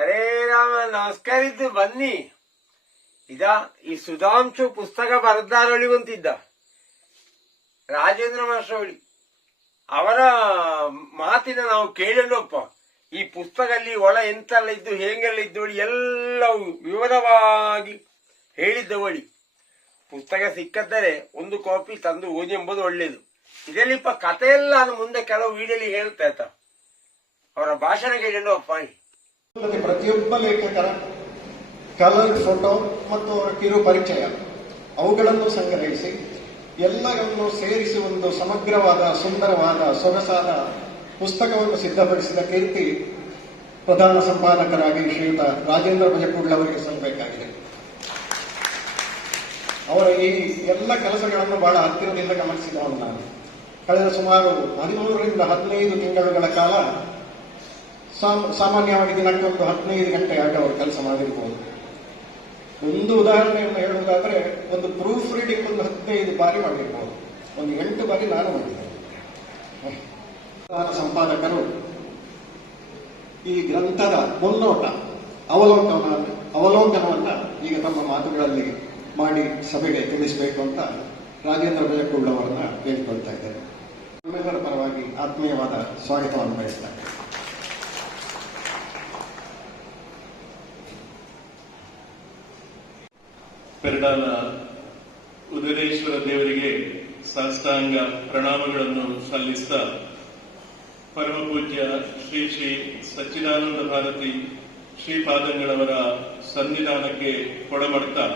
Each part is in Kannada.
ಹರೇ ರಾಮ, ನಮಸ್ಕಾರ. ಬನ್ನಿ. ಈ ಸುಧಾಂಶು ಪುಸ್ತಕ ಬರೆದಾರೊಳಿಗೊಂತಿದ್ದ ರಾಜೇಂದ್ರ ಮಾಸ್ಟರೊಳಿ ಅವರ ಮಾತಿನ ನಾವು ಕೇಳಲ್ಲಪ್ಪ. ಈ ಪುಸ್ತಕದಲ್ಲಿ ಒಳ ಎಂತೆಲ್ಲ ಇದ್ದು ಹೇಗೆಲ್ಲ ಇದ್ದವಳಿ ಎಲ್ಲವೂ ವಿವರವಾಗಿ ಹೇಳಿದ್ದವಳಿ. ಪುಸ್ತಕ ಸಿಕ್ಕದ್ದರೆ ಒಂದು ಕಾಪಿ ತಂದು ಓದಿ ಎಂಬುದು ಒಳ್ಳೇದು. ಇದರಲ್ಲಿ ಕಥೆಯೆಲ್ಲ ನಾನು ಮುಂದೆ ಕೆಲವು ವಿಡಿಯೋಲಿ ಹೇಳ್ತಾ ಇತ್ತ. ಅವರ ಭಾಷಣ ಕೇಳಲು ಅಪ್ಪ. ಪ್ರತಿಯೊಬ್ಬ ಲೇಖಕರ ಕಲರ್ ಫೋಟೋ ಮತ್ತು ಅವರ ಕಿರು ಪರಿಚಯ ಅವುಗಳನ್ನು ಸಂಗ್ರಹಿಸಿ ಎಲ್ಲವನ್ನು ಸೇರಿಸಿ ಒಂದು ಸಮಗ್ರವಾದ, ಸುಂದರವಾದ, ಸೊಗಸಾದ ಪುಸ್ತಕವನ್ನು ಸಿದ್ಧಪಡಿಸಿದ ಕೀರ್ತಿ ಪ್ರಧಾನ ಸಂಪಾದಕರಾಗಿ ಶ್ರೀಯುತ ರಾಜೇಂದ್ರ ಬಜಕೂಡ್ಲ ಅವರಿಗೆ ಸಲ್ಲಬೇಕಾಗಿದೆ. ಅವರ ಈ ಎಲ್ಲ ಕೆಲಸಗಳನ್ನು ಬಹಳ ಹತ್ತಿರದಿಂದ ಗಮನಿಸಿದವನು ನಾನು. ಕಳೆದ ಸುಮಾರು 13ರಿಂದ 15 ತಿಂಗಳುಗಳ ಕಾಲ ಸಾಮಾನ್ಯವಾಗಿ ದಿನಕ್ಕೊಂದು 15 ಗಂಟೆಯಾಗಿ ಅವರು ಕೆಲಸ ಮಾಡಿರ್ಬೋದು. ಒಂದು ಉದಾಹರಣೆಯನ್ನು ಹೇಳುವುದಾದ್ರೆ, ಒಂದು ಪ್ರೂಫ್ ರೀಡಿಂಗ್ ಒಂದು 15 ಬಾರಿ ಮಾಡಿರ್ಬೋದು. ಒಂದು 8 ಬಾರಿ ನಾನು ಮಾಡಿದ್ದೇನೆ. ಸಂಪಾದಕರು ಈ ಗ್ರಂಥದ ಮುನ್ನೋಟ ಅವಲೋಕನವನ್ನ ಈಗ ತಮ್ಮ ಮಾತುಗಳಲ್ಲಿ ಮಾಡಿ ಸಭೆಗೆ ತಿಳಿಸಬೇಕು ಅಂತ ರಾಜೇಂದ್ರ ಬಜಕೂಡ್ಲ ಅವರನ್ನ ಕೇಳಿಕೊಳ್ತಾ ಇದ್ದಾರೆ. ನಮ್ಮೆಲ್ಲರ ಪರವಾಗಿ ಆತ್ಮೀಯವಾದ ಸ್ವಾಗತವನ್ನು ಬಯಸ್ತಾರೆ. ಪೆರ್ಡಾನ ಉದರೇಶ್ವರ ದೇವರಿಗೆ ಸಾಷ್ಟಾಂಗ ಪ್ರಣಾಮಗಳನ್ನು ಸಲ್ಲಿಸಿದ ಪರಮ ಪೂಜ್ಯ ಶ್ರೀ ಶ್ರೀ ಸಚ್ಚಿದಾನಂದ ಭಾರತಿ ಶ್ರೀಪಾದಂಗಳವರ ಸನ್ನಿಧಾನಕ್ಕೆ ಕೊಡಮಡ್ತಾ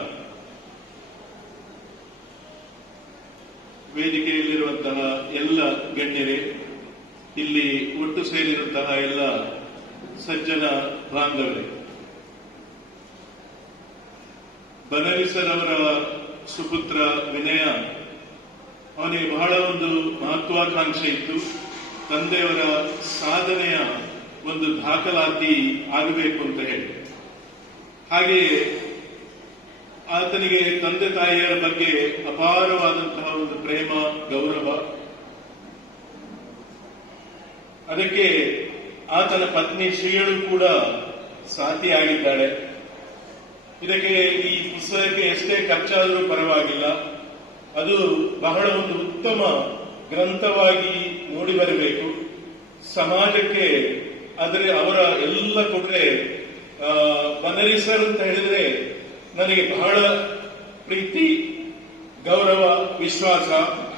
ವೇದಿಕೆಯಲ್ಲಿರುವಂತಹ ಎಲ್ಲ ಗಣ್ಯರೇ, ಇಲ್ಲಿ ಒಟ್ಟು ಸೇರಿರುವಂತಹ ಎಲ್ಲ ಸಜ್ಜನ ಬಾಂಧವರೇ, ಬನವಿಸರ್ ಅವರ ಸುಪುತ್ರ ವಿನಯ, ಅವನಿಗೆ ಬಹಳ ಒಂದು ಮಹತ್ವಾಕಾಂಕ್ಷೆ ಇತ್ತು. ತಂದೆಯವರ ಸಾಧನೆಯ ಒಂದು ದಾಖಲಾತಿ ಆಗಬೇಕು ಅಂತ ಹೇಳಿ. ಹಾಗೆಯೇ ಆತನಿಗೆ ತಂದೆ ತಾಯಿಯರ ಬಗ್ಗೆ ಅಪಾರವಾದಂತಹ ಒಂದು ಪ್ರೇಮ, ಗೌರವ. ಅದಕ್ಕೆ ಆತನ ಪತ್ನಿ ಶ್ರೀಯಳು ಕೂಡ ಸಾಥಿಯಾಗಿದ್ದಾಳೆ. ಇದಕ್ಕೆ ಈ ಪುಸ್ತಕಕ್ಕೆ ಎಷ್ಟೇ ಖರ್ಚಾದರೂ ಪರವಾಗಿಲ್ಲ, ಅದು ಬಹಳ ಒಂದು ಉತ್ತಮ ಗ್ರಂಥವಾಗಿ ಮೂಡಿ ಬರಬೇಕು. ಸಮಾಜಕ್ಕೆ ಅವರ ಎಲ್ಲ ಕೊಟ್ರೆ, ಬನರಿಸರ್ ಅಂತ ಹೇಳಿದ್ರೆ ನನಗೆ ಬಹಳ ಪ್ರೀತಿ, ಗೌರವ, ವಿಶ್ವಾಸ.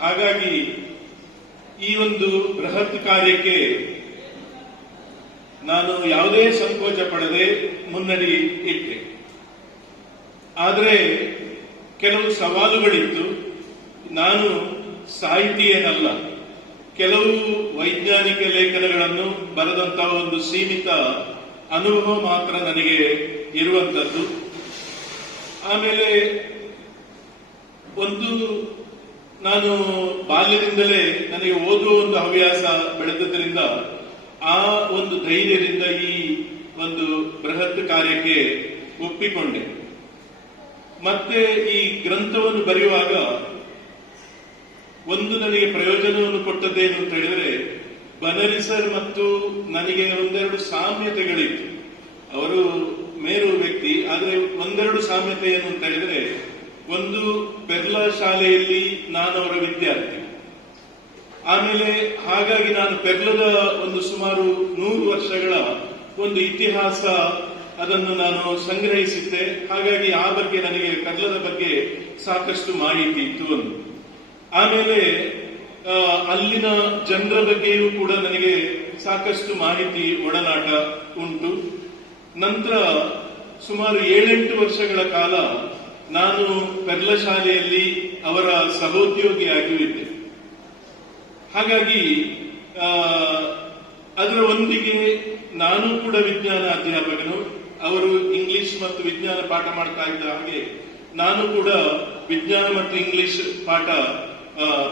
ಹಾಗಾಗಿ ಈ ಒಂದು ಬೃಹತ್ ಕಾರ್ಯಕ್ಕೆ ನಾನು ಯಾವುದೇ ಸಂಕೋಚ ಪಡದೆ ಮುನ್ನಡಿ ಇಟ್ಟೆ. ಆದರೆ ಕೆಲವು ಸವಾಲುಗಳಿತ್ತು. ನಾನು ಸಾಹಿತಿಯೇನಲ್ಲ, ಕೆಲವು ವೈಜ್ಞಾನಿಕ ಲೇಖನಗಳನ್ನು ಬರೆದಂತಹ ಒಂದು ಸೀಮಿತ ಅನುಭವ ಮಾತ್ರ ನನಗೆ ಇರುವಂತದ್ದು. ಆಮೇಲೆ ನಾನು ಬಾಲ್ಯದಿಂದಲೇ ನನಗೆ ಓದುವ ಒಂದು ಹವ್ಯಾಸ ಬೆಳೆದದ್ರಿಂದ ಆ ಒಂದು ಧೈರ್ಯದಿಂದ ಈ ಒಂದು ಬೃಹತ್ ಕಾರ್ಯಕ್ಕೆ ಒಪ್ಪಿಕೊಂಡೆ. ಮತ್ತೆ ಈ ಗ್ರಂಥವನ್ನು ಬರೆಯುವಾಗ ನನಗೆ ಪ್ರಯೋಜನವನ್ನು ಕೊಟ್ಟದ್ದೇನು ಅಂತ ಹೇಳಿದ್ರೆ, ಬನರಿಸರ್ ಮತ್ತು ನನಗೆ ಒಂದೆರಡು ಸಾಮ್ಯತೆಗಳಿತ್ತು. ಅವರು ಮೇರು ವ್ಯಕ್ತಿ, ಆದರೆ ಒಂದೆರಡು ಸಾಮ್ಯತೆ ಏನು ಅಂತ ಹೇಳಿದ್ರೆ, ಒಂದು ಪೆರ್ಲಾ ಶಾಲೆಯಲ್ಲಿ ನಾನು ಅವರ ವಿದ್ಯಾರ್ಥಿ. ಆಮೇಲೆ ಹಾಗಾಗಿ ನಾನು ಪೆರ್ಲದ ಒಂದು ಸುಮಾರು 100 ವರ್ಷಗಳ ಒಂದು ಇತಿಹಾಸ ಅದನ್ನು ನಾನು ಸಂಗ್ರಹಿಸಿದ್ದೆ. ಹಾಗಾಗಿ ಆ ಬಗ್ಗೆ ನನಗೆ ಪೆರ್ಲದ ಬಗ್ಗೆ ಸಾಕಷ್ಟು ಮಾಹಿತಿ ಇತ್ತು ಒಂದು. ಆಮೇಲೆ ಅಲ್ಲಿನ ಜನರ ಬಗ್ಗೆಯೂ ಕೂಡ ನನಗೆ ಸಾಕಷ್ಟು ಮಾಹಿತಿ, ಒಡನಾಟ ಉಂಟು. ನಂತರ ಸುಮಾರು 7-8 ವರ್ಷಗಳ ಕಾಲ ನಾನು ಪೆರ್ಲ ಶಾಲೆಯಲ್ಲಿ ಅವರ ಸಹೋದ್ಯೋಗಿಯಾಗಿಯೂ ಇದ್ದೆ. ಹಾಗಾಗಿ ಅದರ ಒಂದಿಗೆ ನಾನು ಕೂಡ ವಿಜ್ಞಾನ ಅಧ್ಯಾಪಕನು. ಅವರು ಇಂಗ್ಲಿಷ್ ಮತ್ತು ವಿಜ್ಞಾನ ಪಾಠ ಮಾಡ್ತಾ ಇದ್ದ ಹಾಗೆ ನಾನು ಕೂಡ ವಿಜ್ಞಾನ ಮತ್ತು ಇಂಗ್ಲಿಷ್ ಪಾಠ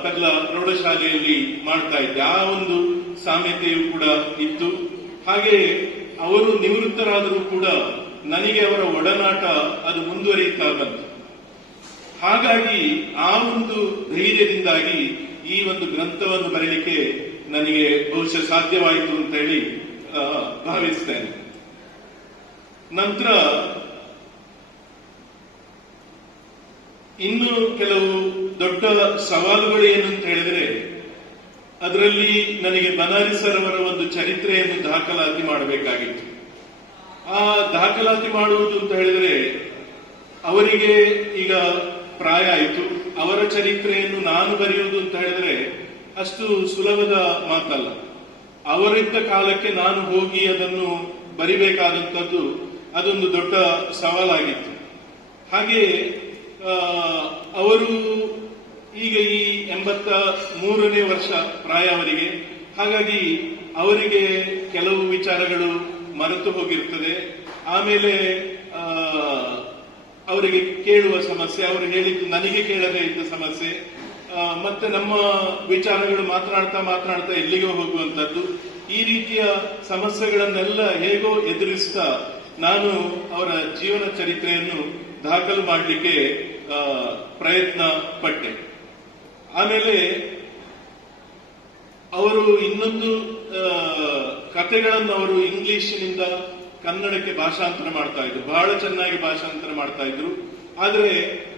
ಪೆರ್ಲ ಪ್ರೌಢಶಾಲೆಯಲ್ಲಿ ಮಾಡ್ತಾ ಇದ್ದೆ. ಆ ಒಂದು ಸಾಮ್ಯತೆಯೂ ಕೂಡ ಇತ್ತು. ಹಾಗೆ ಅವರು ನಿವೃತ್ತರಾದರೂ ಕೂಡ ನನಗೆ ಅವರ ಒಡನಾಟ ಅದು ಮುಂದುವರಿಯುತ್ತಾ ಬಂತು. ಹಾಗಾಗಿ ಆ ಒಂದು ಧೈರ್ಯದಿಂದಾಗಿ ಈ ಒಂದು ಗ್ರಂಥವನ್ನು ಬರೆಯಲಿಕ್ಕೆ ನನಗೆ ಬಹುಶಃ ಸಾಧ್ಯವಾಯಿತು ಅಂತ ಹೇಳಿ ಭಾವಿಸ್ತೇನೆ. ನಂತರ ಇನ್ನು ಕೆಲವು ದೊಡ್ಡ ಸವಾಲುಗಳು ಏನು ಅಂತ ಹೇಳಿದ್ರೆ, ಅದರಲ್ಲಿ ನನಗೆ ಬನಾರಸ್ ಸರ್ ಅವರ ಒಂದು ಚರಿತ್ರೆಯನ್ನು ದಾಖಲಾತಿ ಮಾಡಬೇಕಾಗಿತ್ತು. ಆ ದಾಖಲಾತಿ ಮಾಡುವುದು ಅಂತ ಹೇಳಿದ್ರೆ, ಅವರಿಗೆ ಈಗ ಪ್ರಾಯ ಆಯಿತು. ಅವರ ಚರಿತ್ರೆಯನ್ನು ನಾನು ಬರೆಯುವುದು ಅಂತ ಹೇಳಿದ್ರೆ ಅಷ್ಟು ಸುಲಭದ ಮಾತಲ್ಲ. ಅವರಿದ್ದ ಕಾಲಕ್ಕೆ ನಾನು ಹೋಗಿ ಅದನ್ನು ಬರಿಬೇಕಾದಂಥದ್ದು ಅದೊಂದು ದೊಡ್ಡ ಸವಾಲಾಗಿತ್ತು. ಹಾಗೆ ಅವರು ಈಗ ಈ 83ನೇ ವರ್ಷ ಪ್ರಾಯ ಅವರಿಗೆ. ಹಾಗಾಗಿ ಅವರಿಗೆ ಕೆಲವು ವಿಚಾರಗಳು ಮರೆತು ಹೋಗಿರ್ತದೆ. ಆಮೇಲೆ ಅವರಿಗೆ ಕೇಳುವ ಸಮಸ್ಯೆ, ಅವರು ಹೇಳಿದ್ದು ನನಗೆ ಕೇಳದೇ ಇದ್ದ ಸಮಸ್ಯೆ, ಮತ್ತೆ ನಮ್ಮ ವಿಚಾರಗಳು ಮಾತನಾಡ್ತಾ ಎಲ್ಲಿಗೋ ಹೋಗುವಂತದ್ದು. ಈ ರೀತಿಯ ಸಮಸ್ಯೆಗಳನ್ನೆಲ್ಲ ಹೇಗೋ ಎದುರಿಸ್ತಾ ನಾನು ಅವರ ಜೀವನ ಚರಿತ್ರೆಯನ್ನು ದಾಖಲು ಮಾಡಲಿಕ್ಕೆ ಪ್ರಯತ್ನ ಪಟ್ಟೆ. ಆಮೇಲೆ ಅವರು ಇನ್ನೊಂದು ಕಥೆಗಳನ್ನು ಅವರು ಇಂಗ್ಲಿಷಿನಿಂದ ಕನ್ನಡಕ್ಕೆ ಭಾಷಾಂತರ ಮಾಡ್ತಾ ಇದ್ರು. ಬಹಳ ಚೆನ್ನಾಗಿ ಭಾಷಾಂತರ ಮಾಡ್ತಾ ಇದ್ರು. ಆದರೆ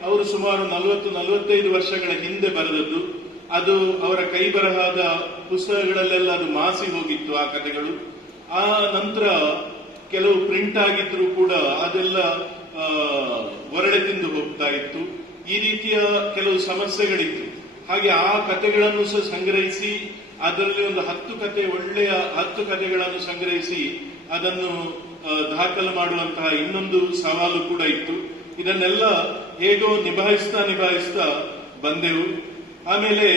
ಅವರು ಸುಮಾರು 40-45 ವರ್ಷಗಳ ಹಿಂದೆ ಬರೆದದ್ದು. ಅದು ಅವರ ಕೈ ಬರಹದ ಪುಸ್ತಕಗಳಲ್ಲೆಲ್ಲ ಅದು ಮಾಸಿ ಹೋಗಿತ್ತು ಆ ಕಥೆಗಳು. ಆ ನಂತರ ಕೆಲವು ಪ್ರಿಂಟ್ ಆಗಿದ್ರು ಕೂಡ ಅದೆಲ್ಲ ಒರಡೆ ತಿಂದು ಹೋಗ್ತಾ ಇತ್ತು. ಈ ರೀತಿಯ ಕೆಲವು ಸಮಸ್ಯೆಗಳಿತ್ತು. ಹಾಗೆ ಆ ಕಥೆಗಳನ್ನು ಸಹ ಸಂಗ್ರಹಿಸಿ ಅದರಲ್ಲಿ ಒಂದು 10 ಕಥೆಗಳನ್ನು ಸಂಗ್ರಹಿಸಿ ಅದನ್ನು ದಾಖಲು ಮಾಡುವಂತಹ ಇನ್ನೊಂದು ಸವಾಲು ಕೂಡ ಇತ್ತು. ಇದನ್ನೆಲ್ಲ ಹೇಗೋ ನಿಭಾಯಿಸ್ತಾ ಬಂದೆವು. ಆಮೇಲೆ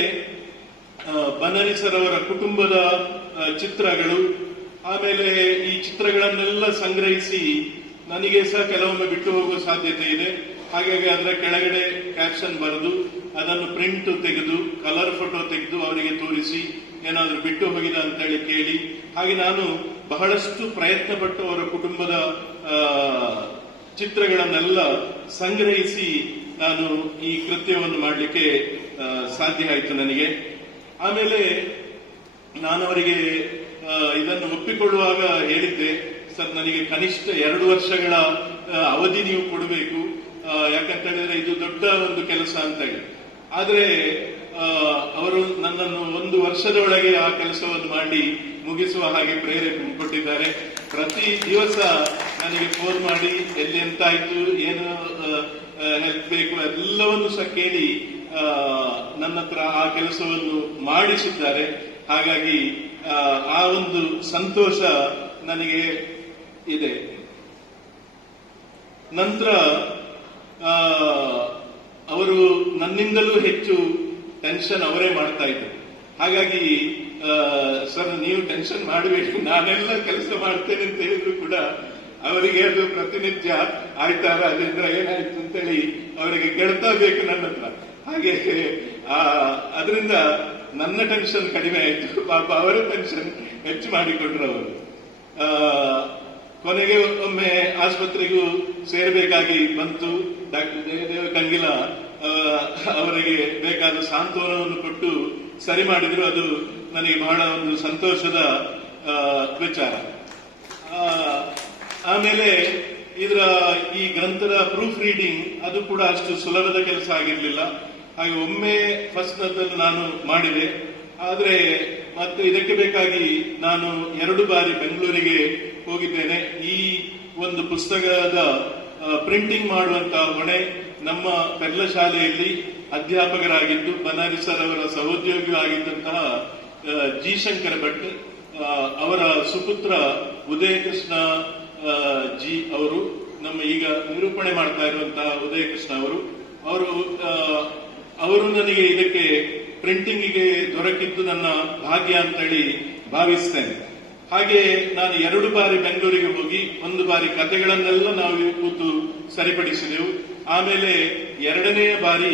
ಬನಾರಸ್ ಸರ್ ಅವರ ಕುಟುಂಬದ ಚಿತ್ರಗಳು, ಆಮೇಲೆ ಈ ಚಿತ್ರಗಳನ್ನೆಲ್ಲ ಸಂಗ್ರಹಿಸಿ ನನಗೆ ಸಹ ಕೆಲವೊಮ್ಮೆ ಬಿಟ್ಟು ಹೋಗುವ ಸಾಧ್ಯತೆ ಇದೆ. ಹಾಗಾಗಿ ಅದರ ಕೆಳಗಡೆ ಕ್ಯಾಪ್ಷನ್ ಬರೆದು ಅದನ್ನು ಪ್ರಿಂಟ್ ತೆಗೆದು ಕಲರ್ ಫೋಟೋ ತೆಗೆದು ಅವರಿಗೆ ತೋರಿಸಿ ಏನಾದರೂ ಬಿಟ್ಟು ಹೋಗಿದ ಅಂತೇಳಿ ಕೇಳಿ, ಹಾಗೆ ನಾನು ಬಹಳಷ್ಟು ಪ್ರಯತ್ನ ಪಟ್ಟು ಅವರ ಕುಟುಂಬದ ಚಿತ್ರಗಳನ್ನೆಲ್ಲ ಸಂಗ್ರಹಿಸಿ ನಾನು ಈ ಕೃತ್ಯವನ್ನು ಮಾಡಲಿಕ್ಕೆ ಸಾಧ್ಯ ಆಯಿತು ನನಗೆ. ಆಮೇಲೆ ನಾನು ಅವರಿಗೆ ಇದನ್ನು ಒಪ್ಪಿಕೊಳ್ಳುವಾಗ ಹೇಳಿದ್ದೆ, ಸರ್ ನನಗೆ ಕನಿಷ್ಠ 2 ವರ್ಷಗಳ ಅವಧಿ ನೀವು ಕೊಡಬೇಕು, ಯಾಕಂತ ಹೇಳಿದ್ರೆ ಇದು ದೊಡ್ಡ ಒಂದು ಕೆಲಸ ಅಂತ ಹೇಳಿ. ಆದ್ರೆ ಅವರು ನನ್ನನ್ನು 1 ವರ್ಷದ ಒಳಗೆ ಆ ಕೆಲಸವನ್ನು ಮಾಡಿ ಮುಗಿಸುವ ಹಾಗೆ ಪ್ರೇರೇಪಣೆ ಕೊಟ್ಟಿದ್ದಾರೆ. ಪ್ರತಿ ದಿವಸ ನನಗೆ ಫೋನ್ ಮಾಡಿ ಎಲ್ಲಿ ಎಂತಾಯ್ತು, ಏನು ಹೆಲ್ಪ್ ಬೇಕು ಎಲ್ಲವನ್ನು ಸಹ ಕೇಳಿ ನನ್ನ ಹತ್ರ ಆ ಕೆಲಸವನ್ನು ಮಾಡಿಸಿದ್ದಾರೆ. ಹಾಗಾಗಿ ಆ ಒಂದು ಸಂತೋಷ ನನಗೆ ಇದೆ. ನಂತರ ಅವರು ನನ್ನಿಂದಲೂ ಹೆಚ್ಚು ಟೆನ್ಷನ್ ಅವರೇ ಮಾಡ್ತಾ ಇದ್ರು. ಹಾಗಾಗಿ ಸರ್ ನೀವು ಟೆನ್ಷನ್ ಮಾಡಬೇಕು, ನಾನೆಲ್ಲ ಕೆಲಸ ಮಾಡ್ತೇನೆ ಅಂತ ಹೇಳಿದ್ರು ಕೂಡ ಅವರಿಗೆ ಅದು ಪ್ರತಿನಿತ್ಯ ಆಯ್ತಾ ರಾಜೇಂದ್ರ ಏನಾಯ್ತು ಅಂತೇಳಿ ಅವರಿಗೆ ಕೇಳ್ತಾ ಬೇಕು ನನ್ನ ಹತ್ರ. ಹಾಗೆ ಅದರಿಂದ ನನ್ನ ಟೆನ್ಷನ್ ಕಡಿಮೆ ಆಯ್ತು, ಪಾಪ ಅವರ ಟೆನ್ಷನ್ ಹೆಚ್ಚು ಮಾಡಿಕೊಂಡ್ರು ಅವರು. ಕೊನೆಗೆ ಒಮ್ಮೆ ಆಸ್ಪತ್ರೆಗೂ ಸೇರಬೇಕಾಗಿ ಬಂತು. ಡಾಕ್ಟರ್ ಜಯದೇವ ಕಂಗಿಲ ಅವರಿಗೆ ಬೇಕಾದ ಸಾಂತ್ವನವನ್ನು ಕೊಟ್ಟು ಸರಿ ಮಾಡಿದ್ರು. ಅದು ನನಗೆ ಬಹಳ ಒಂದು ಸಂತೋಷದ ವಿಚಾರ. ಆಮೇಲೆ ಇದರ ಈ ಗ್ರಂಥದ ಪ್ರೂಫ್ ರೀಡಿಂಗ್ ಅದು ಕೂಡ ಅಷ್ಟು ಸುಲಭದ ಕೆಲಸ ಆಗಿರಲಿಲ್ಲ. ಹಾಗೆ ಒಮ್ಮೆ ಫಸ್ಟ್ನದ್ದನ್ನು ನಾನು ಮಾಡಿದೆ. ಆದರೆ ಮತ್ತೆ ಇದಕ್ಕೆ ಬೇಕಾಗಿ ನಾನು 2 ಬಾರಿ ಬೆಂಗಳೂರಿಗೆ ಹೋಗಿದ್ದೇನೆ. ಈ ಒಂದು ಪುಸ್ತಕದ ಪ್ರಿಂಟಿಂಗ್ ಮಾಡುವಂತಹ ಹೊಣೆ ನಮ್ಮ ಪೆರ್ಲ ಶಾಲೆಯಲ್ಲಿ ಅಧ್ಯಾಪಕರಾಗಿದ್ದು ಬನಾರಸ್ ಸರ್ ಅವರ ಸಹೋದ್ಯೋಗಿ ಆಗಿದ್ದಂತಹ ಜಿ ಶಂಕರ ಭಟ್ ಅವರ ಸುಪುತ್ರ ಉದಯ ಕೃಷ್ಣ ಜಿ ಅವರು, ನಮ್ಮ ಈಗ ನಿರೂಪಣೆ ಮಾಡ್ತಾ ಇರುವಂತಹ ಉದಯ ಕೃಷ್ಣ ಅವರು ನನಗೆ ಇದಕ್ಕೆ ಪ್ರಿಂಟಿಂಗಿಗೆ ದೊರಕಿದ್ದು ನನ್ನ ಭಾಗ್ಯ ಅಂತೇಳಿ ಭಾವಿಸ್ತೇನೆ. ಹಾಗೆ ನಾನು 2 ಬಾರಿ ಬೆಂಗಳೂರಿಗೆ ಹೋಗಿ 1 ಬಾರಿ ಕಥೆಗಳನ್ನೆಲ್ಲ ನಾವು ಕೂತು ಸರಿಪಡಿಸಿದೆವು. ಆಮೇಲೆ 2ನೇ ಬಾರಿ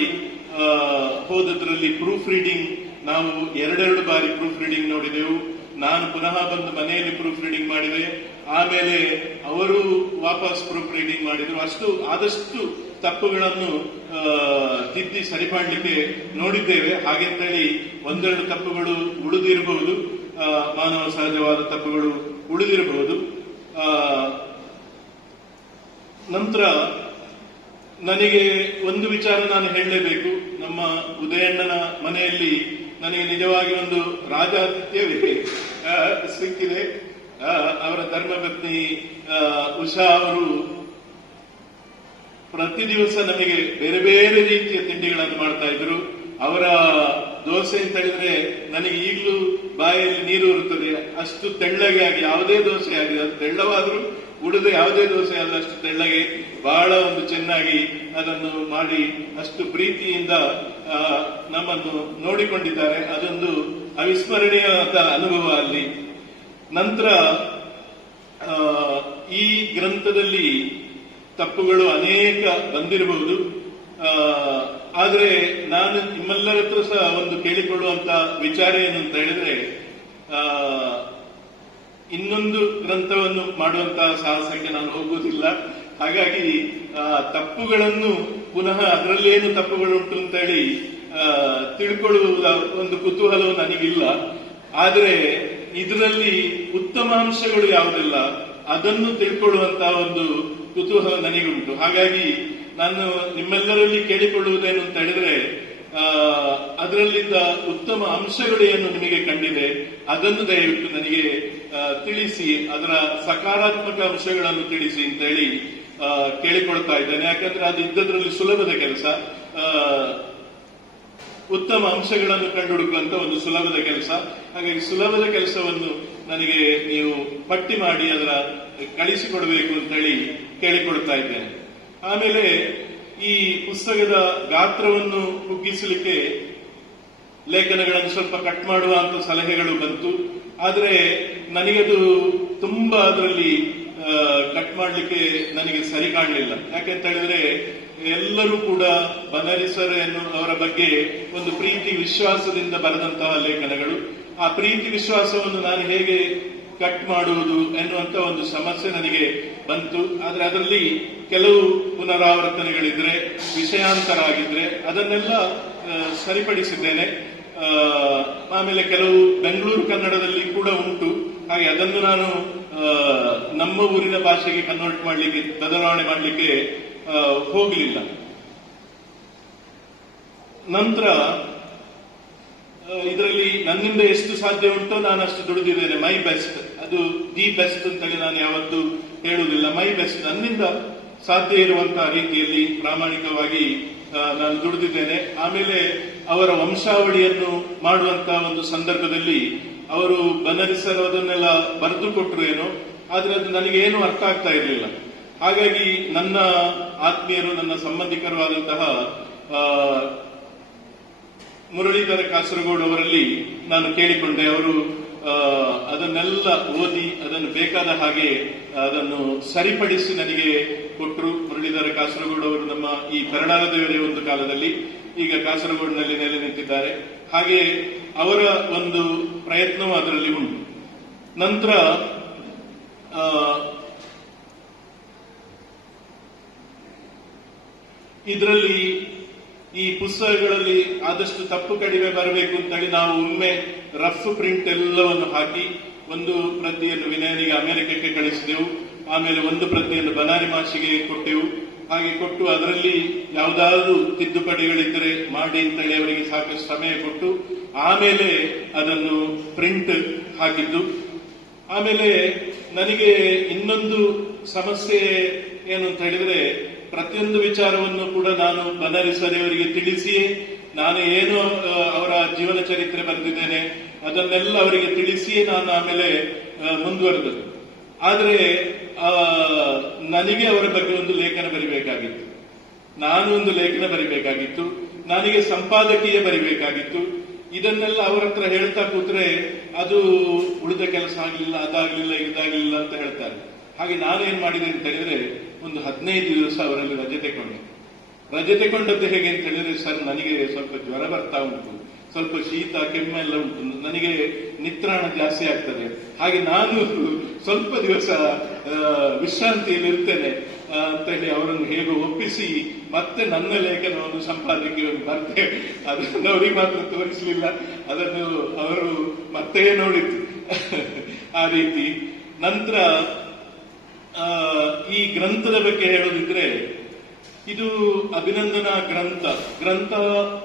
ಹೋದದ್ರಲ್ಲಿ ಪ್ರೂಫ್ ರೀಡಿಂಗ್ ನಾವು 2 ಬಾರಿ ಪ್ರೂಫ್ ರೀಡಿಂಗ್ ನೋಡಿದೆವು. ನಾನು ಪುನಃ ಬಂದು ಮನೆಯಲ್ಲಿ ಪ್ರೂಫ್ ರೀಡಿಂಗ್ ಮಾಡಿದೆ. ಆಮೇಲೆ ಅವರು ವಾಪಸ್ ಪ್ರೂಫ್ ರೀಡಿಂಗ್ ಮಾಡಿದ್ರು. ಆದಷ್ಟು ತಪ್ಪುಗಳನ್ನು ತಿದ್ದಿ ಸರಿಪಡಲಿಕ್ಕೆ ನೋಡಿದ್ದೇವೆ. ಹಾಗೆಂತೇಳಿ 1-2 ತಪ್ಪುಗಳು ಉಳಿದಿರಬಹುದು, ಮಾನವ ಸಹಜವಾದ ತಪ್ಪುಗಳು ಉಳಿದಿರಬಹುದು. ನಂತರ ನನಗೆ ಒಂದು ವಿಚಾರ ನಾನು ಹೇಳಲೇಬೇಕು. ನಮ್ಮ ಉದಯಣ್ಣನ ಮನೆಯಲ್ಲಿ ನನಗೆ ನಿಜವಾಗಿ ಒಂದು ರಾಜಾತಿಥ್ಯವೇ ಸಿಕ್ಕಿದೆ. ಅವರ ಧರ್ಮಪತ್ನಿ ಉಷಾ ಅವರು ಪ್ರತಿ ದಿವಸ ನಮಗೆ ಬೇರೆ ಬೇರೆ ರೀತಿಯ ತಿಂಡಿಗಳನ್ನು ಮಾಡ್ತಾ ಇದ್ರು. ಅವರ ದೋಸೆ ಅಂತ ಹೇಳಿದ್ರೆ ನನಗೆ ಈಗಲೂ ಬಾಯಲ್ಲಿ ನೀರು ಇರುತ್ತದೆ. ಅಷ್ಟು ತೆಳ್ಳಗೆ ಆಗಿ ಯಾವುದೇ ದೋಸೆ ಆಗಿದೆ, ಅದು ತೆಳ್ಳವಾದ್ರೂ ಉಳಿದ ಯಾವುದೇ ದೋಸೆ ಆದ್ರೆ ಅಷ್ಟು ತೆಳ್ಳಗೆ ಬಹಳ ಒಂದು ಚೆನ್ನಾಗಿ ಅದನ್ನು ಮಾಡಿ ಅಷ್ಟು ಪ್ರೀತಿಯಿಂದ ನಮ್ಮನ್ನು ನೋಡಿಕೊಂಡಿದ್ದಾರೆ. ಅದೊಂದು ಅವಿಸ್ಮರಣೀಯವಾದ ಅನುಭವ ಅಲ್ಲಿ. ನಂತರ ಈ ಗ್ರಂಥದಲ್ಲಿ ತಪ್ಪುಗಳು ಅನೇಕ ಬಂದಿರಬಹುದು. ಆದರೆ ನಾನು ನಿಮ್ಮೆಲ್ಲರ ಹತ್ರ ಸಹ ಒಂದು ಕೇಳಿಕೊಳ್ಳುವಂತ ವಿಚಾರ ಏನು ಅಂತ ಹೇಳಿದ್ರೆ, ಇನ್ನೊಂದು ಗ್ರಂಥವನ್ನು ಮಾಡುವಂತಹ ಸಾಹಸಕ್ಕೆ ನಾನು ಹೋಗುವುದಿಲ್ಲ. ಹಾಗಾಗಿ ತಪ್ಪುಗಳನ್ನು ಪುನಃ ಅದರಲ್ಲೇನು ತಪ್ಪುಗಳುಂಟು ಅಂತ ಹೇಳಿ ತಿಳ್ಕೊಳ್ಳುವ ಒಂದು ಕುತೂಹಲವು ನನಗಿಲ್ಲ. ಆದರೆ ಇದರಲ್ಲಿ ಉತ್ತಮ ಅಂಶಗಳು ಯಾವುದೆಲ್ಲ ಅದನ್ನು ತಿಳ್ಕೊಳ್ಳುವಂತಹ ಒಂದು ಕುತೂಹಲ ನನಗುಂಟು. ಹಾಗಾಗಿ ನಾನು ನಿಮ್ಮೆಲ್ಲರಲ್ಲಿ ಕೇಳಿಕೊಳ್ಳುವುದೇನು ಅಂತ ಹೇಳಿದ್ರೆ, ಅದರಲ್ಲಿದ್ದ ಉತ್ತಮ ಅಂಶಗಳು ಏನು ನಿಮಗೆ ಕಂಡಿದೆ ಅದನ್ನು ದಯವಿಟ್ಟು ನನಗೆ ತಿಳಿಸಿ, ಅದರ ಸಕಾರಾತ್ಮಕ ಅಂಶಗಳನ್ನು ತಿಳಿಸಿ ಅಂತ ಹೇಳಿ ಕೇಳಿಕೊಳ್ತಾ ಇದ್ದೇನೆ. ಯಾಕಂದ್ರೆ ಅದು ಇದ್ದದ್ರಲ್ಲಿ ಸುಲಭದ ಕೆಲಸ. ಉತ್ತಮ ಅಂಶಗಳನ್ನು ಕಂಡುಹುಡುಕುವಂತ ಒಂದು ಸುಲಭದ ಕೆಲಸ. ಹಾಗಾಗಿ ಸುಲಭದ ಕೆಲಸವನ್ನು ನನಗೆ ನೀವು ಪಟ್ಟಿ ಮಾಡಿ ಅದರ ಕಳಿಸಿಕೊಡಬೇಕು ಅಂತ ಹೇಳಿ ಕೇಳಿಕೊಳ್ತಾ ಇದ್ದೇನೆ. ಆಮೇಲೆ ಈ ಪುಸ್ತಕದ ಗಾತ್ರವನ್ನು ಕುಗ್ಗಿಸಲಿಕ್ಕೆ ಲೇಖನಗಳನ್ನು ಸ್ವಲ್ಪ ಕಟ್ ಮಾಡುವ ಅಂತ ಸಲಹೆಗಳು ಬಂತು. ಆದರೆ ನನಗದು ತುಂಬಾ ಅದರಲ್ಲಿ ಕಟ್ ಮಾಡಲಿಕ್ಕೆ ನನಗೆ ಸರಿ ಕಾಣಲಿಲ್ಲ. ಯಾಕೆಂತ ಹೇಳಿದ್ರೆ ಎಲ್ಲರೂ ಕೂಡ ಬನಾರಿ ಸರ್ ಅವರ ಬಗ್ಗೆ ಒಂದು ಪ್ರೀತಿ ವಿಶ್ವಾಸದಿಂದ ಬರೆದಂತಹ ಲೇಖನಗಳು. ಆ ಪ್ರೀತಿ ವಿಶ್ವಾಸವನ್ನು ನಾನು ಹೇಗೆ ಕಟ್ ಮಾಡುವುದು ಎನ್ನುವಂತ ಒಂದು ಸಮಸ್ಯೆ ನನಗೆ ಬಂತು. ಆದ್ರೆ ಅದರಲ್ಲಿ ಕೆಲವು ಪುನರಾವರ್ತನೆಗಳಿದ್ರೆ, ವಿಷಯಾಂತರ ಆಗಿದ್ರೆ ಅದನ್ನೆಲ್ಲ ಸರಿಪಡಿಸಿದ್ದೇನೆ. ಆಮೇಲೆ ಕೆಲವು ಬೆಂಗಳೂರು ಕನ್ನಡದಲ್ಲಿ ಕೂಡ ಉಂಟು. ಹಾಗೆ ಅದನ್ನು ನಾನು ನಮ್ಮ ಊರಿನ ಭಾಷೆಗೆ ಕನ್ವರ್ಟ್ ಮಾಡಲಿಕ್ಕೆ, ಬದಲಾವಣೆ ಮಾಡಲಿಕ್ಕೆ ಹೋಗಲಿಲ್ಲ. ನಂತರ ಇದರಲ್ಲಿ ನನ್ನಿಂದ ಎಷ್ಟು ಸಾಧ್ಯ ಉಂಟೋ ನಾನು ಅಷ್ಟು ದುಡಿದಿದ್ದೇನೆ. ಮೈ ಬೆಸ್ಟ್, ಅದು ದಿ ಬೆಸ್ಟ್ ಅಂತೇಳಿ ನಾನು ಯಾವತ್ತೂ ಹೇಳುವುದಿಲ್ಲ. ಮೈ ಬೆಸ್ಟ್, ನನ್ನಿಂದ ಸಾಧ್ಯ ಇರುವಂತಹ ರೀತಿಯಲ್ಲಿ ಪ್ರಾಮಾಣಿಕವಾಗಿ ನಾನು ದುಡಿದಿದ್ದೇನೆ. ಆಮೇಲೆ ಅವರ ವಂಶಾವಳಿಯನ್ನು ಮಾಡುವಂತಹ ಒಂದು ಸಂದರ್ಭದಲ್ಲಿ ಅವರು ಬನಾರಿ ಸರ್ ಅದನ್ನೆಲ್ಲ ಬರೆದು ಕೊಟ್ಟರು ಏನೋ, ಆದ್ರೆ ಅದು ನನಗೇನು ಅರ್ಥ ಆಗ್ತಾ ಇರಲಿಲ್ಲ. ಹಾಗಾಗಿ ನನ್ನ ಆತ್ಮೀಯರು, ನನ್ನ ಸಂಬಂಧಿಕರಾದಂತಹ ಮುರಳೀಧರ ಕಾಸರಗೋಡು ಅವರಲ್ಲಿ ನಾನು ಕೇಳಿಕೊಂಡೆ. ಅವರು ಅದನ್ನೆಲ್ಲ ಓದಿ ಅದನ್ನು ಬೇಕಾದ ಹಾಗೆ ಅದನ್ನು ಸರಿಪಡಿಸಿ ನನಗೆ ಕೊಟ್ಟರು. ಮುರಳೀಧರ ಕಾಸರಗೋಡು ಅವರು ನಮ್ಮ ಈ ಕರ್ನಾಟಕದವರೇ ಒಂದು ಕಾಲದಲ್ಲಿ, ಈಗ ಕಾಸರಗೋಡಿನಲ್ಲಿ ನೆಲೆ ನಿಂತಿದ್ದಾರೆ. ಹಾಗೆ ಅವರ ಒಂದು ಪ್ರಯತ್ನವೂ ಅದರಲ್ಲಿ ಉಂಟು. ನಂತರ ಇದರಲ್ಲಿ ಈ ಪುಸ್ತಕಗಳಲ್ಲಿ ಆದಷ್ಟು ತಪ್ಪು ಕಡಿಮೆ ಬರಬೇಕು ಅಂತೇಳಿ ನಾವು ಒಮ್ಮೆ ರಫ್ ಪ್ರಿಂಟ್ ಎಲ್ಲವನ್ನು ಹಾಕಿ ಒಂದು ಪ್ರತಿಯನ್ನು ವಿನಯನಿಗೆ ಅಮೆರಿಕಕ್ಕೆ ಕಳಿಸಿದೆವು. ಆಮೇಲೆ ಒಂದು ಪ್ರತಿಯನ್ನು ಬನಾರಿ ಮಾಷಿಗೆ ಕೊಟ್ಟೆವು. ಹಾಗೆ ಕೊಟ್ಟು ಅದರಲ್ಲಿ ಯಾವುದಾದ್ರೂ ತಿದ್ದುಪಡಿಗಳಿದ್ದರೆ ಮಾಡಿ ಅಂತೇಳಿ ಅವರಿಗೆ ಸಾಕಷ್ಟು ಸಮಯ ಕೊಟ್ಟು ಆಮೇಲೆ ಅದನ್ನು ಪ್ರಿಂಟ್ ಹಾಕಿದ್ದು. ಆಮೇಲೆ ನನಗೆ ಇನ್ನೊಂದು ಸಮಸ್ಯೆ ಏನು ಅಂತ ಹೇಳಿದ್ರೆ, ಪ್ರತಿಯೊಂದು ವಿಚಾರವನ್ನು ಕೂಡ ನಾನು ಬನಾರಿ ಸರ್ ಅವರಿಗೆ ತಿಳಿಸಿಯೇ, ನಾನು ಏನು ಅವರ ಜೀವನ ಚರಿತ್ರೆ ಬರೆದಿದ್ದೇನೆ ಅದನ್ನೆಲ್ಲ ಅವರಿಗೆ ತಿಳಿಸಿಯೇ ನಾನು ಆಮೇಲೆ ಮುಂದುವರೆದದ್ದು. ಆದರೆ ನನಗೆ ಅವರ ಬಗ್ಗೆ ಒಂದು ಲೇಖನ ಬರಿಬೇಕಾಗಿತ್ತು, ನಾನು ಒಂದು ಲೇಖನ ಬರಿಬೇಕಾಗಿತ್ತು, ನನಗೆ ಸಂಪಾದಕೀಯ ಬರಿಬೇಕಾಗಿತ್ತು. ಇದನ್ನೆಲ್ಲ ಅವರ ಹತ್ರ ಹೇಳ್ತಾ ಕೂತ್ರೆ ಅದು ಉಳಿದ ಕೆಲಸ ಆಗಲಿಲ್ಲ, ಅದಾಗ್ಲಿಲ್ಲ, ಇದಾಗ್ಲಿಲ್ಲ ಅಂತ ಹೇಳ್ತಾರೆ. ಹಾಗೆ ನಾನು ಏನ್ ಮಾಡಿದೆ ಅಂತ ಹೇಳಿದ್ರೆ, ಒಂದು 15 ದಿವಸ ಅವರಲ್ಲಿ ರಜೆ ತಗೊಂಡದ್ದು ಹೇಗೆ ಅಂತ ಹೇಳಿದ್ರೆ, ಸರ್ ನನಗೆ ಸ್ವಲ್ಪ ಜ್ವರ ಬರ್ತಾ ಉಂಟು, ಸ್ವಲ್ಪ ಶೀತ ಕೆಮ್ಮೆಲ್ಲ ಉಂಟು, ನನಗೆ ನಿತ್ರಾಣ ಜಾಸ್ತಿ ಆಗ್ತದೆ, ಹಾಗೆ ನಾನು ಸ್ವಲ್ಪ ದಿವಸ ವಿಶ್ರಾಂತಿಯಲ್ಲಿ ಇರ್ತೇನೆ ಅಂತ ಹೇಳಿ ಅವರನ್ನು ಹೇಗೆ ಒಪ್ಪಿಸಿ ಮತ್ತೆ ನನ್ನ ಲೇಖನವನ್ನು ಸಂಪಾದಕೀಯ ಬರ್ತೇವೆ. ಅದನ್ನು ಅವರಿಗೆ ಮಾತ್ರ ತೋರಿಸಲಿಲ್ಲ, ಅದನ್ನು ಅವರು ಮತ್ತೆ ನೋಡಿದ್ರು ಆ ರೀತಿ. ನಂತರ ಈ ಗ್ರಂಥದ ಬಗ್ಗೆ ಹೇಳೋದಿದ್ರೆ, ಇದು ಅಭಿನಂದನಾ ಗ್ರಂಥ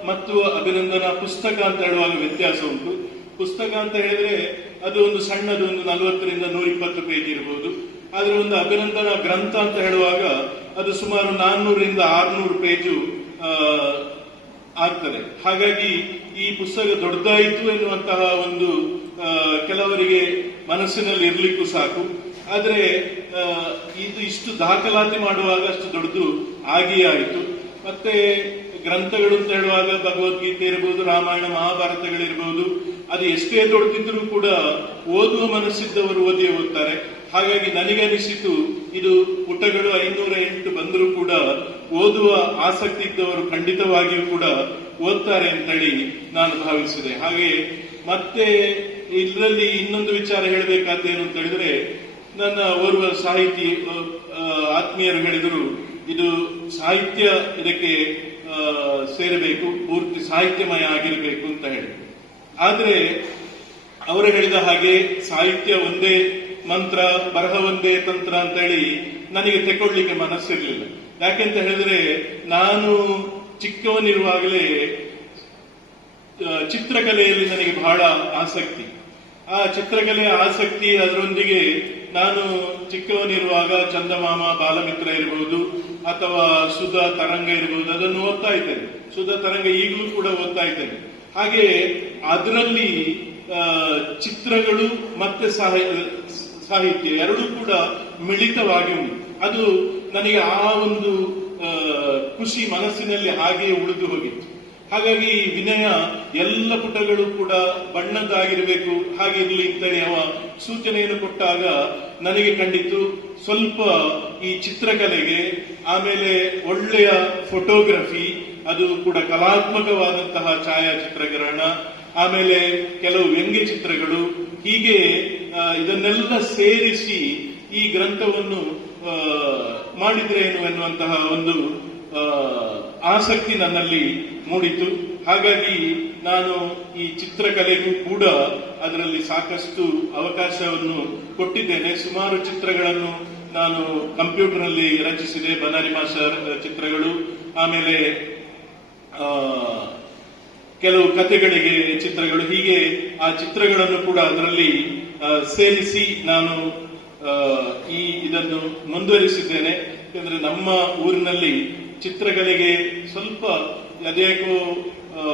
ಮತ್ತು ಅಭಿನಂದನಾ ಪುಸ್ತಕ ಅಂತ ಹೇಳುವಾಗ ವ್ಯತ್ಯಾಸ ಉಂಟು. ಪುಸ್ತಕ ಅಂತ ಹೇಳಿದ್ರೆ ಅದು ಒಂದು ಸಣ್ಣದು, ಒಂದು 40ರಿಂದ 120 ಪೇಜ್ ಇರಬಹುದು. ಆದ್ರೆ ಒಂದು ಅಭಿನಂದನಾ ಗ್ರಂಥ ಅಂತ ಹೇಳುವಾಗ ಅದು ಸುಮಾರು 400ರಿಂದ 600 ಪೇಜು ಆಗ್ತದೆ. ಹಾಗಾಗಿ ಈ ಪುಸ್ತಕ ದೊಡ್ಡದಾಯಿತು ಎನ್ನುವಂತಹ ಒಂದು ಕೆಲವರಿಗೆ ಮನಸ್ಸಿನಲ್ಲಿ ಇರ್ಲಿಕ್ಕೂ ಸಾಕು. ಆದ್ರೆ ಇದು ಇಷ್ಟು ದಾಖಲಾತಿ ಮಾಡುವಾಗ ಅಷ್ಟು ದೊಡ್ಡದು ಆಗಿಯೇ ಆಯಿತು. ಮತ್ತೆ ಗ್ರಂಥಗಳು ಅಂತ ಹೇಳುವಾಗ ಭಗವದ್ಗೀತೆ ಇರಬಹುದು, ರಾಮಾಯಣ ಮಹಾಭಾರತಗಳಿರಬಹುದು, ಅದು ಎಷ್ಟೇ ದೊಡ್ಡದಿದ್ರೂ ಕೂಡ ಓದುವ ಮನಸ್ಸಿದ್ದವರು ಓದಿಯೇ ಓದ್ತಾರೆ. ಹಾಗಾಗಿ ನನಗನಿಸಿತು ಇದು ಪುಟಗಳು 508 ಬಂದರೂ ಕೂಡ ಓದುವ ಆಸಕ್ತಿ ಇದ್ದವರು ಖಂಡಿತವಾಗಿಯೂ ಕೂಡ ಓದ್ತಾರೆ ಅಂತೇಳಿ ನಾನು ಭಾವಿಸಿದೆ. ಹಾಗೆ ಮತ್ತೆ ಇದರಲ್ಲಿ ಇನ್ನೊಂದು ವಿಚಾರ ಹೇಳಬೇಕಾದ್ದೇನು ಅಂತ ಹೇಳಿದ್ರೆ, ನನ್ನ ಓರ್ವ ಸಾಹಿತಿ ಆತ್ಮೀಯರು ಹೇಳಿದರು, ಇದು ಸಾಹಿತ್ಯ ಇದಕ್ಕೆ ಸೇರಬೇಕು, ಪೂರ್ತಿ ಸಾಹಿತ್ಯಮಯ ಆಗಿರಬೇಕು ಅಂತ ಹೇಳಿ. ಆದ್ರೆ ಅವರು ಹೇಳಿದ ಹಾಗೆ ಸಾಹಿತ್ಯ ಒಂದೇ ಮಂತ್ರ, ಬರಹ ಒಂದೇ ತಂತ್ರ ಅಂತ ಹೇಳಿ ನನಗೆ ತಗೊಳ್ಳಿಕ್ಕೆ ಮನಸ್ಸಿರ್ಲಿಲ್ಲ. ಯಾಕೆಂತ ಹೇಳಿದ್ರೆ ನಾನು ಚಿಕ್ಕವನಿರುವಾಗಲೇ ಚಿತ್ರಕಲೆಯಲ್ಲಿ ನನಗೆ ಬಹಳ ಆಸಕ್ತಿ. ಆ ಚಿತ್ರಕಲೆಯ ಆಸಕ್ತಿ, ಅದರೊಂದಿಗೆ ನಾನು ಚಿಕ್ಕವನಿರುವಾಗ ಚಂದಮಾಮ, ಬಾಲಮಿತ್ರ ಇರಬಹುದು ಅಥವಾ ಸುಧಾ ತರಂಗ ಇರಬಹುದು, ಅದನ್ನು ಓದ್ತಾ ಇದ್ದೇನೆ. ಸುಧಾ ತರಂಗ ಈಗಲೂ ಕೂಡ ಓದ್ತಾ ಇದ್ದೇನೆ. ಹಾಗೆ ಅದರಲ್ಲಿ ಚಿತ್ರಗಳು ಮತ್ತೆ ಸಾಹಿತ್ಯ ಎರಡೂ ಕೂಡ ಮಿಳಿತವಾಗಿ ಉಂಟು. ಅದು ನನಗೆ ಆ ಒಂದು ಖುಷಿ ಮನಸ್ಸಿನಲ್ಲಿ ಹಾಗೆಯೇ ಉಳಿದು ಹೋಗಿತ್ತು. ಹಾಗಾಗಿ ವಿನಯ ಎಲ್ಲ ಪುಟಗಳು ಕೂಡ ಬಣ್ಣದ್ದಾಗಿರಬೇಕು, ಹಾಗಿರ್ಲಿ ಅಂತೇಳಿ ಅವ ಸೂಚನೆಯನ್ನು ಕೊಟ್ಟಾಗ ನನಗೆ ಕಂಡಿತು ಸ್ವಲ್ಪ ಈ ಚಿತ್ರಕಲೆಗೆ, ಆಮೇಲೆ ಒಳ್ಳೆಯ ಫೋಟೋಗ್ರಫಿ, ಅದು ಕೂಡ ಕಲಾತ್ಮಕವಾದಂತಹ ಛಾಯಾಚಿತ್ರಗ್ರಹಣ, ಆಮೇಲೆ ಕೆಲವು ವ್ಯಂಗ್ಯ ಚಿತ್ರಗಳು, ಹೀಗೆ ಇದನ್ನೆಲ್ಲ ಸೇರಿಸಿ ಈ ಗ್ರಂಥವನ್ನು ಮಾಡಿದ್ರೇನು ಎನ್ನುವಂತಹ ಒಂದು ಆಸಕ್ತಿ ನನ್ನಲ್ಲಿ ಮೂಡಿತು. ಹಾಗಾಗಿ ನಾನು ಈ ಚಿತ್ರಕಲೆಗೂ ಕೂಡ ಅದರಲ್ಲಿ ಸಾಕಷ್ಟು ಅವಕಾಶವನ್ನು ಕೊಟ್ಟಿದ್ದೇನೆ. ಸುಮಾರು ಚಿತ್ರಗಳನ್ನು ನಾನು ಕಂಪ್ಯೂಟರ್ನಲ್ಲಿ ರಚಿಸಿದೆ, ಬನಾರಿ ಮಾಸ್ಟರ್ ಚಿತ್ರಗಳು, ಆಮೇಲೆ ಕೆಲವು ಕಥೆಗಳಿಗೆ ಚಿತ್ರಗಳು, ಹೀಗೆ ಆ ಚಿತ್ರಗಳನ್ನು ಕೂಡ ಅದರಲ್ಲಿ ಸೇರಿಸಿ ನಾನು ಇದನ್ನು ಮುಂದುವರಿಸಿದ್ದೇನೆ. ಯಾಕಂದ್ರೆ ನಮ್ಮ ಊರಿನಲ್ಲಿ ಚಿತ್ರಕಲೆಗೆ ಸ್ವಲ್ಪ ಅದೇಕೋ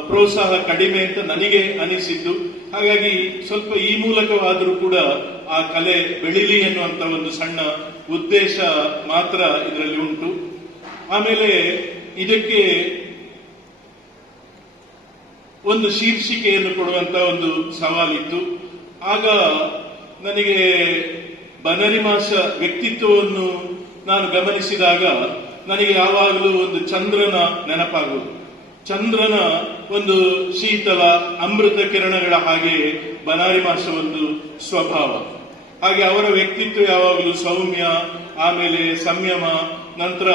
ಪ್ರೋತ್ಸಾಹ ಕಡಿಮೆ ಅಂತ ನನಗೆ ಅನಿಸಿದ್ದು. ಹಾಗಾಗಿ ಸ್ವಲ್ಪ ಈ ಮೂಲಕವಾದರೂ ಕೂಡ ಆ ಕಲೆ ಬೆಳಿಲಿ ಎನ್ನುವಂತ ಒಂದು ಸಣ್ಣ ಉದ್ದೇಶ ಮಾತ್ರ ಇದರಲ್ಲಿ ಉಂಟು. ಆಮೇಲೆ ಇದಕ್ಕೆ ಒಂದು ಶೀರ್ಷಿಕೆಯನ್ನು ಕೊಡುವಂತ ಒಂದು ಸವಾಲಿತ್ತು. ಆಗ ನನಗೆ ಬನರಿಮಾಸ ವ್ಯಕ್ತಿತ್ವವನ್ನು ನಾನು ಗಮನಿಸಿದಾಗ ನನಗೆ ಯಾವಾಗಲೂ ಒಂದು ಚಂದ್ರನ ನೆನಪಾಗುವುದು. ಚಂದ್ರನ ಒಂದು ಶೀತಲ ಅಮೃತ ಕಿರಣಗಳ ಹಾಗೆ ಬನಾರಿಮಾಸ ಒಂದು ಸ್ವಭಾವ. ಹಾಗೆ ಅವರ ವ್ಯಕ್ತಿತ್ವ ಯಾವಾಗಲೂ ಸೌಮ್ಯ, ಆಮೇಲೆ ಸಂಯಮ, ನಂತರ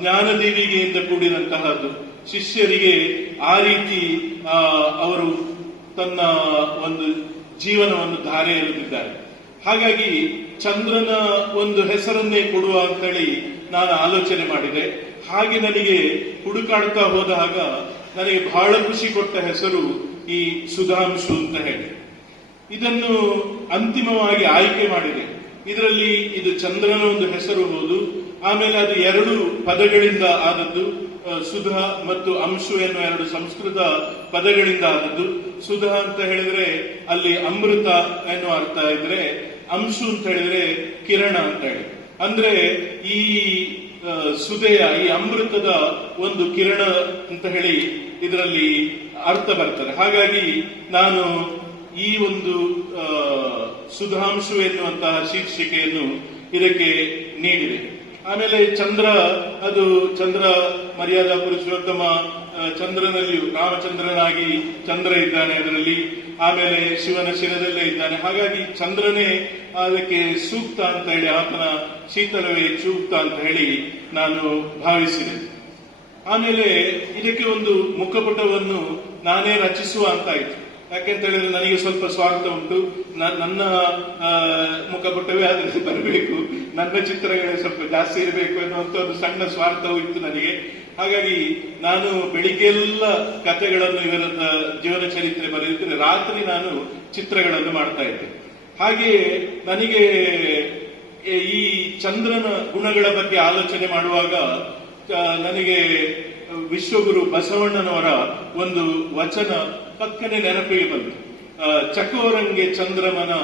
ಜ್ಞಾನದೇವಿಗೆಯಿಂದ ಕೂಡಿದಂತಹದ್ದು. ಶಿಷ್ಯರಿಗೆ ಆ ರೀತಿ ಅವರು ತನ್ನ ಒಂದು ಜೀವನವನ್ನು ಧಾರೆ ಎರೆದಿದ್ದಾರೆ. ಹಾಗಾಗಿ ಚಂದ್ರನ ಒಂದು ಹೆಸರನ್ನೇ ಕೊಡುವ ಅಂತೇಳಿ ನಾನು ಆಲೋಚನೆ ಮಾಡಿದೆ. ಹಾಗೆ ನನಗೆ ಹುಡುಕಾಡ್ತಾ ಹೋದಾಗ ನನಗೆ ಬಹಳ ಖುಷಿ ಕೊಟ್ಟ ಹೆಸರು ಈ ಸುಧಾಂಶು ಅಂತ ಹೇಳಿ. ಇದನ್ನು ಅಂತಿಮವಾಗಿ ಆಯ್ಕೆ ಮಾಡಿದೆ. ಇದರಲ್ಲಿ ಇದು ಚಂದ್ರನ ಒಂದು ಹೆಸರು ಹೌದು, ಆಮೇಲೆ ಅದು 2 ಪದಗಳಿಂದ ಆದದ್ದು. ಸುಧಾ ಮತ್ತು ಅಂಶು ಎನ್ನುವ 2 ಸಂಸ್ಕೃತ ಪದಗಳಿಂದ ಆದದ್ದು. ಸುಧಾ ಅಂತ ಹೇಳಿದ್ರೆ ಅಲ್ಲಿ ಅಮೃತ ಎನ್ನುವ ಅರ್ಥ ಇದ್ರೆ, ಅಂಶು ಅಂತ ಹೇಳಿದ್ರೆ ಕಿರಣ ಅಂತ ಹೇಳಿ. ಅಂದ್ರೆ ಈ ಸುಧೆಯ, ಈ ಅಮೃತದ ಒಂದು ಕಿರಣ ಅಂತ ಹೇಳಿ ಇದರಲ್ಲಿ ಅರ್ಥ ಬರ್ತದೆ. ಹಾಗಾಗಿ ನಾನು ಈ ಒಂದು ಸುಧಾಂಶು ಎನ್ನುವಂತಹ ಶೀರ್ಷಿಕೆಯನ್ನು ಇದಕ್ಕೆ ನೀಡಿದೆ. ಆಮೇಲೆ ಚಂದ್ರ, ಅದು ಚಂದ್ರ ಮರ್ಯಾದಾ ಪುರುಷೋತ್ತಮ, ಚಂದ್ರನಲ್ಲಿಯೂ ರಾಮಚಂದ್ರನಾಗಿ ಚಂದ್ರ ಇದ್ದಾನೆ ಅದರಲ್ಲಿ, ಆಮೇಲೆ ಶಿವನ ಶಿರದಲ್ಲೇ ಇದ್ದಾನೆ. ಹಾಗಾಗಿ ಚಂದ್ರನೇ ಅದಕ್ಕೆ ಸೂಕ್ತ ಅಂತ ಹೇಳಿ, ಆತನ ಶೀತಲವೇ ಸೂಕ್ತ ಅಂತ ಹೇಳಿ ನಾನು ಭಾವಿಸಿದೆ. ಆಮೇಲೆ ಇದಕ್ಕೆ ಒಂದು ಮುಖಪುಟವನ್ನು ನಾನೇ ರಚಿಸುವ ಅಂತಾಯಿತು. ಯಾಕೆಂತ ಹೇಳಿದ್ರೆ ನನಗೆ ಸ್ವಲ್ಪ ಸ್ವಾರ್ಥ ಉಂಟು. ನನ್ನ ಮುಖಪುಟವೇ ಅದರಲ್ಲಿ ಬರಬೇಕು, ನನ್ನ ಚಿತ್ರಗಳೇ ಸ್ವಲ್ಪ ಜಾಸ್ತಿ ಇರಬೇಕು ಎನ್ನುವಂತ ಒಂದು ಸಣ್ಣ ಸ್ವಾರ್ಥವೂ ಇತ್ತು ನನಗೆ. ಹಾಗಾಗಿ ನಾನು ಬೆಳಿಗ್ಗೆಲ್ಲ ಕಥೆಗಳನ್ನು ಇವರ ಜೀವನ ಚರಿತ್ರೆ ಬರೆದಿದ್ರೆ ರಾತ್ರಿ ನಾನು ಚಿತ್ರಗಳನ್ನು ಮಾಡ್ತಾ ಇದ್ದೆ. ಹಾಗೆ ನನಗೆ ಈ ಚಂದ್ರನ ಗುಣಗಳ ಬಗ್ಗೆ ಆಲೋಚನೆ ಮಾಡುವಾಗ ನನಗೆ ವಿಶ್ವಗುರು ಬಸವಣ್ಣನವರ ಒಂದು ವಚನ ಪಕ್ಕನೆ ನೆನಪಿಗೆ ಬಂತು. ಚಕೋರಂಗೆ ಚಂದ್ರಮನ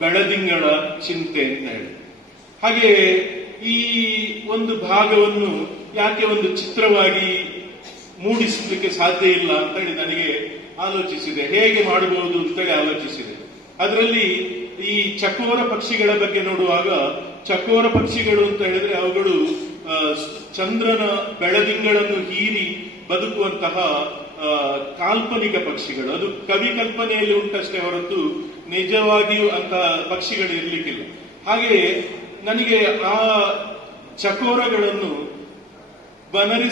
ಬೆಳದಿಂಗಳ ಚಿಂತೆ ಅಂತ ಹೇಳಿ. ಹಾಗೆ ಈ ಒಂದು ಭಾಗವನ್ನು ಯಾಕೆ ಒಂದು ಚಿತ್ರವಾಗಿ ಮೂಡಿಸಲಿಕ್ಕೆ ಸಾಧ್ಯ ಇಲ್ಲ ಅಂತ ಹೇಳಿ ನನಗೆ ಆಲೋಚಿಸಿದೆ. ಹೇಗೆ ಮಾಡಬಹುದು ಅಂತೇಳಿ ಆಲೋಚಿಸಿದೆ. ಅದರಲ್ಲಿ ಈ ಚಕೋರ ಪಕ್ಷಿಗಳ ಬಗ್ಗೆ ನೋಡುವಾಗ, ಚಕೋರ ಪಕ್ಷಿಗಳು ಅಂತ ಹೇಳಿದ್ರೆ ಅವುಗಳು ಚಂದ್ರನ ಬೆಳದಿಂಗಳನ್ನು ಹೀರಿ ಬದುಕುವಂತಹ ಕಾಲ್ಪನಿಕ ಪಕ್ಷಿಗಳು. ಅದು ಕವಿ ಕಲ್ಪನೆಯಲ್ಲಿ ಉಂಟಷ್ಟೇ ಹೊರತು ನಿಜವಾಗಿಯೂ ಅಂತಹ ಪಕ್ಷಿಗಳು ಇರ್ಲಿಕ್ಕಿಲ್ಲ. ಹಾಗೆ ನನಗೆ ಆ ಚಕೋರಗಳನ್ನು ಬನರಿ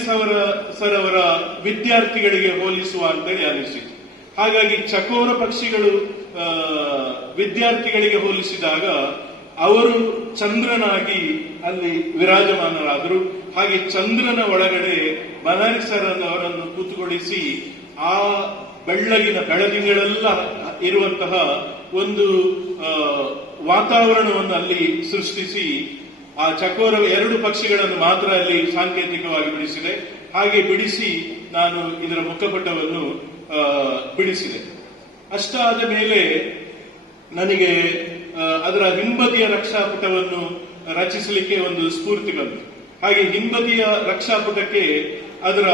ಸರವರ ವಿದ್ಯಾರ್ಥಿಗಳಿಗೆ ಹೋಲಿಸುವ ಅಂತೇಳಿ ಅನಿಸಿತು. ಹಾಗಾಗಿ ಚಕೋರ ಪಕ್ಷಿಗಳು ವಿದ್ಯಾರ್ಥಿಗಳಿಗೆ ಹೋಲಿಸಿದಾಗ ಅವರು ಚಂದ್ರನಾಗಿ ಅಲ್ಲಿ ವಿರಾಜಮಾನರಾದರು. ಹಾಗೆ ಚಂದ್ರನ ಒಳಗಡೆ ಬನರಿ ಸರವರನ್ನು ಕೂತುಗೊಳಿಸಿ ಆ ಬೆಳ್ಳಗಿನ ಬೆಳದಿಂಗಳೆಲ್ಲ ಇರುವಂತಹ ಒಂದು ವಾತಾವರಣವನ್ನು ಅಲ್ಲಿ ಸೃಷ್ಟಿಸಿ ಆ ಚಕೋರ ಎರಡು ಪಕ್ಷಿಗಳನ್ನು ಮಾತ್ರ ಅಲ್ಲಿ ಸಾಂಕೇತಿಕವಾಗಿ ಬಿಡಿಸಿದೆ. ಹಾಗೆ ಬಿಡಿಸಿ ನಾನು ಇದರ ಮುಖಪಟವನ್ನು ಬಿಡಿಸಿದೆ. ಅಷ್ಟಾದ ಮೇಲೆ ನನಗೆ ಅದರ ಹಿಂಬದಿಯ ರಕ್ಷಾಪುಟವನ್ನು ರಚಿಸಲಿಕ್ಕೆ ಒಂದು ಸ್ಫೂರ್ತಿ ಬಂತು. ಹಾಗೆ ಹಿಂಬದಿಯ ರಕ್ಷಾಪುಟಕ್ಕೆ ಅದರ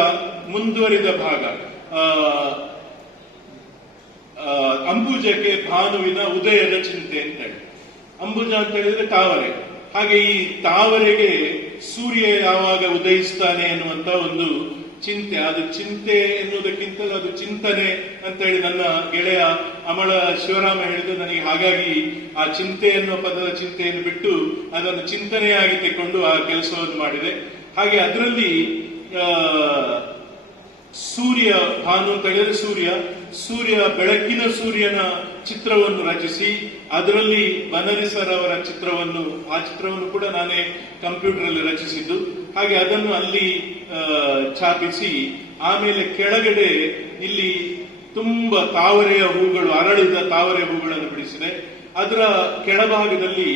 ಮುಂದುವರಿದ ಭಾಗ ಅಂಬುಜಕ್ಕೆ ಭಾನುವಿನ ಉದಯದ ಚಿಂತೆ ಅಂತ ಹೇಳಿ. ಅಂಬುಜ ಅಂತ ಹೇಳಿದ್ರೆ ತಾವರೆ. ಹಾಗೆ ಈ ತಾವರೆಗೆ ಸೂರ್ಯ ಯಾವಾಗ ಉದಯಿಸ್ತಾನೆ ಎನ್ನುವಂತ ಒಂದು ಚಿಂತೆ. ಅದು ಚಿಂತೆ ಎನ್ನುವುದಕ್ಕಿಂತಲೂ ಅದು ಚಿಂತನೆ ಅಂತ ಹೇಳಿ ನನ್ನ ಗೆಳೆಯ ಅಮಳ ಶಿವರಾಮ ಹೇಳಿದ್ದು ನನಗೆ. ಹಾಗಾಗಿ ಆ ಚಿಂತೆ ಎನ್ನುವ ಪದದ ಚಿಂತೆಯನ್ನು ಬಿಟ್ಟು ಅದನ್ನು ಚಿಂತನೆಯಾಗಿ ತೆಕ್ಕೊಂಡು ಆ ಕೆಲಸವನ್ನು ಮಾಡಿದೆ. ಹಾಗೆ ಅದರಲ್ಲಿ ಸೂರ್ಯ ಭಾನು ಅಂತ ಹೇಳಿದ್ರೆ ಸೂರ್ಯ ಬೆಳಕಿನ ಸೂರ್ಯನ ಚಿತ್ರವನ್ನು ರಚಿಸಿ ಅದರಲ್ಲಿ ಬನರಿ ಸರ್ ಅವರ ಆ ಚಿತ್ರವನ್ನು ಕೂಡ ನಾನೇ ಕಂಪ್ಯೂಟರ್ ಅಲ್ಲಿ ರಚಿಸಿದ್ದು. ಹಾಗೆ ಅದನ್ನು ಅಲ್ಲಿ ಛಾಪಿಸಿ ಆಮೇಲೆ ಕೆಳಗಡೆ ಇಲ್ಲಿ ತುಂಬಾ ತಾವರೆಯ ಹೂಗಳು, ಅರಳಿದ ತಾವರೆ ಹೂಗಳನ್ನು ಬಿಡಿಸಿದೆ. ಅದರ ಕೆಳಭಾಗದಲ್ಲಿ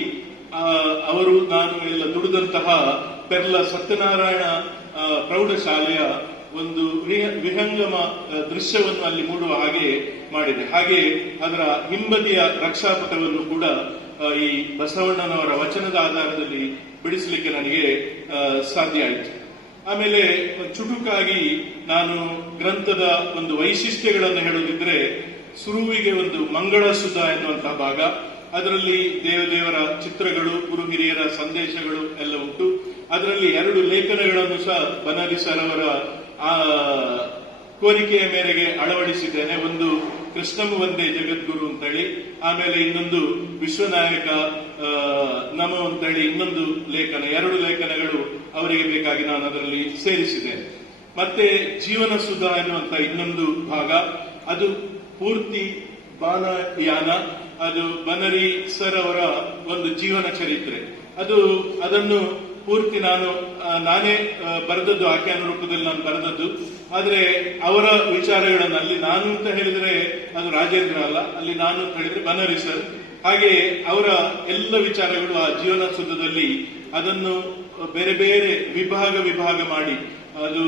ನಾನು ಎಲ್ಲ ದುಡಿದಂತಹ ಪೆರ್ಲ ಸತ್ಯನಾರಾಯಣ ಪ್ರೌಢಶಾಲೆಯ ಒಂದು ವಿಹಂಗಮ ದೃಶ್ಯವನ್ನು ಅಲ್ಲಿ ಮೂಡುವ ಹಾಗೆ ಮಾಡಿದೆ. ಹಾಗೆ ಅದರ ಹಿಂಬದಿಯ ರಕ್ಷಾಪಟವನ್ನು ಕೂಡ ಈ ಬಸವಣ್ಣನವರ ವಚನದ ಆಧಾರದಲ್ಲಿ ಬಿಡಿಸಲಿಕ್ಕೆ ನನಗೆ ಸಾಧ್ಯ ಆಯಿತು. ಆಮೇಲೆ ಚುಟುಕಾಗಿ ನಾನು ಗ್ರಂಥದ ಒಂದು ವೈಶಿಷ್ಟ್ಯಗಳನ್ನು ಹೇಳುವುದಿದ್ರೆ, ಸುರುವಿಗೆ ಒಂದು ಮಂಗಳ ಸುಧಾ ಎನ್ನುವಂತಹ ಭಾಗ. ಅದರಲ್ಲಿ ದೇವದೇವರ ಚಿತ್ರಗಳು, ಗುರು ಹಿರಿಯರ ಸಂದೇಶಗಳು ಎಲ್ಲ ಉಂಟು. ಅದರಲ್ಲಿ 2 ಲೇಖನಗಳನ್ನು ಸಹ ಬನರಿ ಸರ್ ಅವರ ಕೋರಿಕೆಯ ಮೇರೆಗೆ ಅಳವಡಿಸಿದ್ದೇನೆ. ಒಂದು ಕೃಷ್ಣಮು ಒಂದೇ ಜಗದ್ಗುರು ಅಂತೇಳಿ, ಆಮೇಲೆ ಇನ್ನೊಂದು ವಿಶ್ವನಾಯಕ ನಮೋ ಅಂತೇಳಿ ಇನ್ನೊಂದು ಲೇಖನ. 2 ಲೇಖನಗಳು ಅವರಿಗೆ ಬೇಕಾಗಿ ನಾನು ಅದರಲ್ಲಿ ಸೇರಿಸಿದ್ದೇನೆ. ಮತ್ತೆ ಜೀವನ ಸುಧಾ ಎನ್ನುವಂತ ಇನ್ನೊಂದು ಭಾಗ, ಅದು ಪೂರ್ತಿ ಬಾನಯಾನ. ಅದು ಬನರಿ ಸರ್ ಅವರ ಒಂದು ಜೀವನ ಚರಿತ್ರೆ. ಅದನ್ನು ಪೂರ್ತಿ ನಾನೇ ಬರೆದದ್ದು, ಆಖ್ಯಾನ ರೂಪದಲ್ಲಿ ನಾನು ಬರೆದದ್ದು. ಆದ್ರೆ ಅವರ ವಿಚಾರಗಳನ್ನು ಅಲ್ಲಿ ನಾನು ಅಂತ ಹೇಳಿದ್ರೆ ಅದು ರಾಜೇಂದ್ರ ಅಲ್ಲ, ಅಲ್ಲಿ ನಾನು ಅಂತ ಹೇಳಿದ್ರೆ ಬನರಿ ಸರ್. ಹಾಗೆ ಅವರ ಎಲ್ಲ ವಿಚಾರಗಳು ಆ ಜೀವನ ಸುಧದಲ್ಲಿ ಅದನ್ನು ಬೇರೆ ಬೇರೆ ವಿಭಾಗ ಮಾಡಿ ಅದು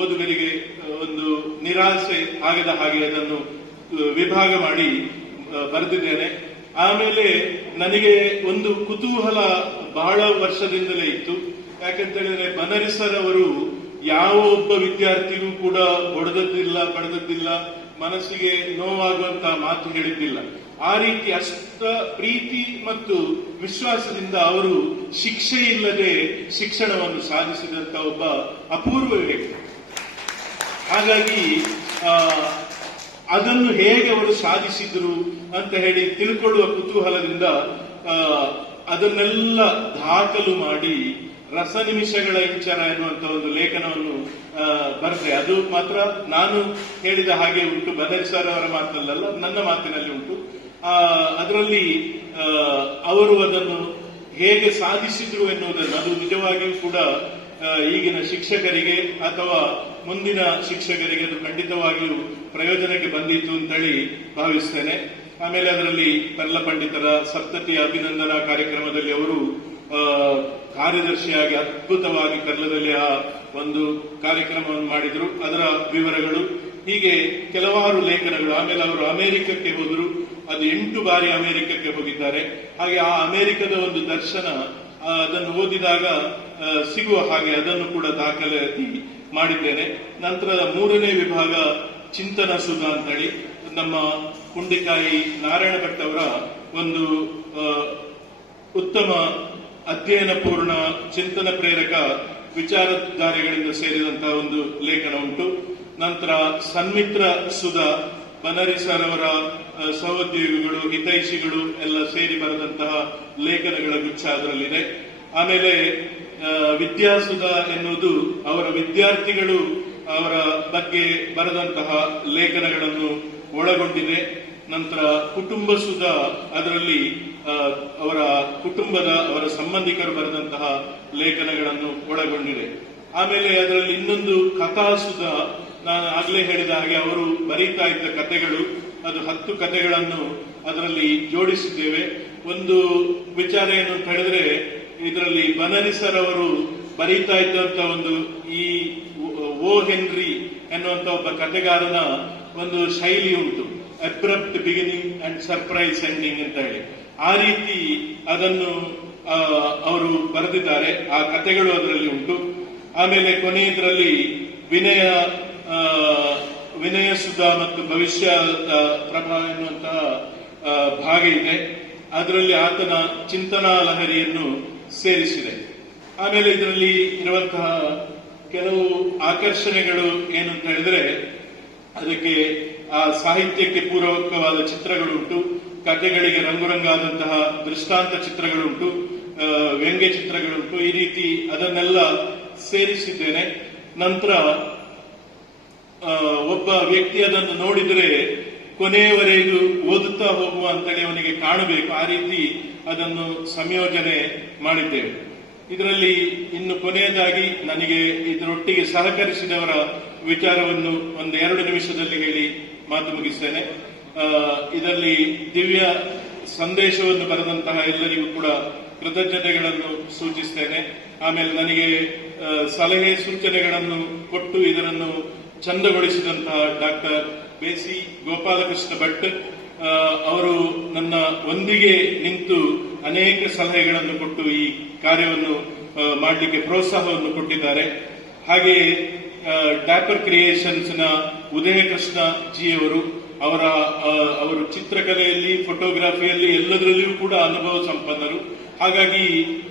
ಓದುಗರಿಗೆ ಒಂದು ನಿರಾಸೆ ಆಗದ ಹಾಗೆ ಅದನ್ನು ವಿಭಾಗ ಮಾಡಿ ಬರೆದಿದ್ದೇನೆ. ಆಮೇಲೆ ನನಗೆ ಒಂದು ಕುತೂಹಲ ಬಹಳ ವರ್ಷದಿಂದಲೇ ಇತ್ತು. ಯಾಕಂತ ಹೇಳಿದ್ರೆ ಬನರಿ ಸರ್ ಅವರು ಯಾವ ಒಬ್ಬ ವಿದ್ಯಾರ್ಥಿಗೂ ಕೂಡ ಬಡದದ್ದಿಲ್ಲ, ಮನಸ್ಸಿಗೆ ನೋವಾಗುವಂತಹ ಮಾತು ಹೇಳಿದ್ದಿಲ್ಲ. ಆ ರೀತಿ ಅಷ್ಟ ಪ್ರೀತಿ ಮತ್ತು ವಿಶ್ವಾಸದಿಂದ ಅವರು ಶಿಕ್ಷೆ ಇಲ್ಲದೆ ಶಿಕ್ಷಣವನ್ನು ಸಾಧಿಸಿದಂತ ಒಬ್ಬ ಅಪೂರ್ವ ವ್ಯಕ್ತಿ. ಹಾಗಾಗಿ ಅದನ್ನು ಹೇಗೆ ಅವರು ಸಾಧಿಸಿದ್ರು ಅಂತ ಹೇಳಿ ತಿಳ್ಕೊಳ್ಳುವ ಕುತೂಹಲದಿಂದ ಅದನ್ನೆಲ್ಲ ದಾಖಲು ಮಾಡಿ ರಸ ನಿಮಿಷಗಳ ಇಂಚರ ಎನ್ನುವಂತ ಒಂದು ಲೇಖನವನ್ನು ಬರೆದೆ. ಅದು ಮಾತ್ರ ನಾನು ಹೇಳಿದ ಹಾಗೆ ಉಂಟು, ಬದರಿ ಸರ್ ಅವರ ಮಾತಲ್ಲಲ್ಲ, ನನ್ನ ಮಾತಿನಲ್ಲಿ ಉಂಟು. ಅದರಲ್ಲಿ ಅವರು ಅದನ್ನು ಹೇಗೆ ಸಾಧಿಸಿದ್ರು ಎನ್ನುವುದನ್ನು, ಅದು ನಿಜವಾಗಿಯೂ ಕೂಡ ಈಗಿನ ಶಿಕ್ಷಕರಿಗೆ ಅಥವಾ ಮುಂದಿನ ಶಿಕ್ಷಕರಿಗೆ ಅದು ಖಂಡಿತವಾಗಿಯೂ ಪ್ರಯೋಜನಕ್ಕೆ ಬಂದಿತ್ತು ಅಂತೇಳಿ ಭಾವಿಸ್ತೇನೆ. ಆಮೇಲೆ ಅದರಲ್ಲಿ ಪೆರ್ಲ ಪಂಡಿತರ ಸಪ್ತತಿಯ ಅಭಿನಂದನಾ ಕಾರ್ಯಕ್ರಮದಲ್ಲಿ ಅವರು ಕಾರ್ಯದರ್ಶಿಯಾಗಿ ಅದ್ಭುತವಾಗಿ ಪೆರ್ಲದಲ್ಲಿ ಆ ಒಂದು ಕಾರ್ಯಕ್ರಮವನ್ನು ಮಾಡಿದ್ರು, ಅದರ ವಿವರಗಳು, ಹೀಗೆ ಕೆಲವಾರು ಲೇಖನಗಳು. ಆಮೇಲೆ ಅವರು ಅಮೆರಿಕಕ್ಕೆ ಹೋದರು, ಅದು 8 ಬಾರಿ ಅಮೆರಿಕಕ್ಕೆ ಹೋಗಿದ್ದಾರೆ. ಹಾಗೆ ಆ ಅಮೆರಿಕದ ಒಂದು ದರ್ಶನ ಅದನ್ನು ಓದಿದಾಗ ಸಿಗುವ ಹಾಗೆ ಅದನ್ನು ಕೂಡ ದಾಖಲಾತಿ ಮಾಡಿದ್ದೇನೆ. ನಂತರದ 3ನೇ ವಿಭಾಗ ಚಿಂತನ ಸುಧಾ ಅಂತೇಳಿ ನಮ್ಮ ಕುಂಡಿಕಾಯಿ ನಾರಾಯಣ ಭಟ್ ಅವರ ಒಂದು ಉತ್ತಮ ಅಧ್ಯಯನ ಪೂರ್ಣ ಚಿಂತನ ಪ್ರೇರಕ ವಿಚಾರಧಾರೆಗಳಿಂದ ಸೇರಿದಂತಹ ಒಂದು ಲೇಖನ ಉಂಟು. ನಂತರ ಸನ್ಮಿತ್ರ ಸುಧಾ, ಬನರಿ ಸರ್ ಅವರ ಸಹೋದ್ಯೋಗಿಗಳು, ಹಿತೈಷಿಗಳು ಎಲ್ಲ ಸೇರಿ ಬರೆದಂತಹ ಲೇಖನಗಳ ಗುಚ್ಛ ಅದರಲ್ಲಿದೆ. ಆಮೇಲೆ ವಿದ್ಯಾಸುಧಾ ಎನ್ನುವುದು ಅವರ ವಿದ್ಯಾರ್ಥಿಗಳು ಅವರ ಬಗ್ಗೆ ಬರೆದಂತಹ ಲೇಖನಗಳನ್ನು ಒಳಗೊಂಡಿದೆ. ನಂತರ ಕುಟುಂಬ ಸುಧಾ, ಅದರಲ್ಲಿ ಅವರ ಕುಟುಂಬದ ಅವರ ಸಂಬಂಧಿಕರು ಬರೆದಂತಹ ಲೇಖನಗಳನ್ನು ಒಳಗೊಂಡಿದೆ. ಆಮೇಲೆ ಅದರಲ್ಲಿ ಇನ್ನೊಂದು ಕಥಾಸುಧಾ, ನಾನು ಆಗಲೇ ಹೇಳಿದ ಹಾಗೆ ಅವರು ಬರೀತಾ ಇದ್ದ ಕಥೆಗಳು, ಅದು 10 ಕಥೆಗಳನ್ನು ಅದರಲ್ಲಿ ಜೋಡಿಸಿದ್ದೇವೆ. ಒಂದು ವಿಚಾರ ಏನು ಅಂತ ಹೇಳಿದ್ರೆ, ಇದರಲ್ಲಿ ಬನರಿ ಸರ್ ಅವರು ಬರೀತಾ ಇದ್ದಂತ ಒಂದು ಈ ಓ ಹೆನ್ರಿ ಎನ್ನುವಂತ ಒಬ್ಬ ಕಥೆಗಾರನ ಒಂದು ಶೈಲಿ ಉಂಟು, abrupt beginning and surprise ending ಅಂತ ಹೇಳಿ. ಆ ರೀತಿ ಅದನ್ನು ಅವರು ಬರೆದಿದ್ದಾರೆ, ಆ ಕಥೆಗಳು ಅದರಲ್ಲಿ ಉಂಟು. ಆಮೇಲೆ ಕೊನೆಯದರಲ್ಲಿ ವಿನಯ ಸುಧಾ ಮತ್ತು ಭವಿಷ್ಯದ ಪ್ರಭಾವ ಎನ್ನುವಂತಹ ಭಾಗ ಇದೆ. ಅದರಲ್ಲಿ ಆತನ ಚಿಂತನಾ ಲಹರಿಯನ್ನು ಸೇರಿಸಿದೆ. ಆಮೇಲೆ ಇದರಲ್ಲಿ ಇರುವಂತಹ ಕೆಲವು ಆಕರ್ಷಣೆಗಳು ಏನು ಅಂತ ಹೇಳಿದ್ರೆ, ಅದಕ್ಕೆ ಆ ಸಾಹಿತ್ಯಕ್ಕೆ ಪೂರಕವಾದ ಚಿತ್ರಗಳುಂಟು, ಕಥೆಗಳಿಗೆ ರಂಗುರಂಗಾದಂತಹ ದೃಷ್ಟಾಂತ ಚಿತ್ರಗಳುಂಟು, ವ್ಯಂಗ್ಯ ಚಿತ್ರಗಳುಂಟು. ಈ ರೀತಿ ಅದನ್ನೆಲ್ಲ ಸೇರಿಸಿದ್ದೇನೆ. ನಂತರ ಒಬ್ಬ ವ್ಯಕ್ತಿ ಅದನ್ನು ನೋಡಿದರೆ ಕೊನೆಯವರೆಗೂ ಓದುತ್ತಾ ಹೋಗುವ ಅಂತೇಳಿ ಅವನಿಗೆ ಕಾಣಬೇಕು, ಆ ರೀತಿ ಅದನ್ನು ಸಂಯೋಜನೆ ಮಾಡಿದ್ದೇವೆ. ಇದರಲ್ಲಿ ಇನ್ನು ಕೊನೆಯದಾಗಿ ನನಗೆ ಇದರೊಟ್ಟಿಗೆ ಸಹಕರಿಸಿದವರ ವಿಚಾರವನ್ನು 1-2 ನಿಮಿಷದಲ್ಲಿ ಹೇಳಿ ಮಾತು ಮುಗಿಸ್ತೇನೆ. ಇದರಲ್ಲಿ ದಿವ್ಯ ಸಂದೇಶವನ್ನು ಬರೆದಂತಹ ಎಲ್ಲರಿಗೂ ಕೂಡ ಕೃತಜ್ಞತೆಗಳನ್ನು ಸೂಚಿಸ್ತೇನೆ. ಆಮೇಲೆ ನನಗೆ ಸಲಹೆ ಸೂಚನೆಗಳನ್ನು ಕೊಟ್ಟು ಇದನ್ನು ಚಂದಗೊಳಿಸಿದಂತಹ ಡಾಕ್ಟರ್ ಬೇಸಿ ಗೋಪಾಲಕೃಷ್ಣ ಭಟ್ ಅವರು ನನ್ನ ಒಂದಿಗೆ ನಿಂತು ಅನೇಕ ಸಲಹೆಗಳನ್ನು ಕೊಟ್ಟು ಈ ಕಾರ್ಯವನ್ನು ಮಾಡಲಿಕ್ಕೆ ಪ್ರೋತ್ಸಾಹವನ್ನು ಕೊಟ್ಟಿದ್ದಾರೆ. ಹಾಗೆಯೇ ಡ್ಯಾಪರ್ ಕ್ರಿಯೇಷನ್ಸ್ ನ ಉದಯ ಕೃಷ್ಣ ಜಿ ಅವರು ಚಿತ್ರಕಲೆಯಲ್ಲಿ, ಫೋಟೋಗ್ರಫಿಯಲ್ಲಿ ಎಲ್ಲದರಲ್ಲಿಯೂ ಕೂಡ ಅನುಭವ ಸಂಪನ್ನರು. ಹಾಗಾಗಿ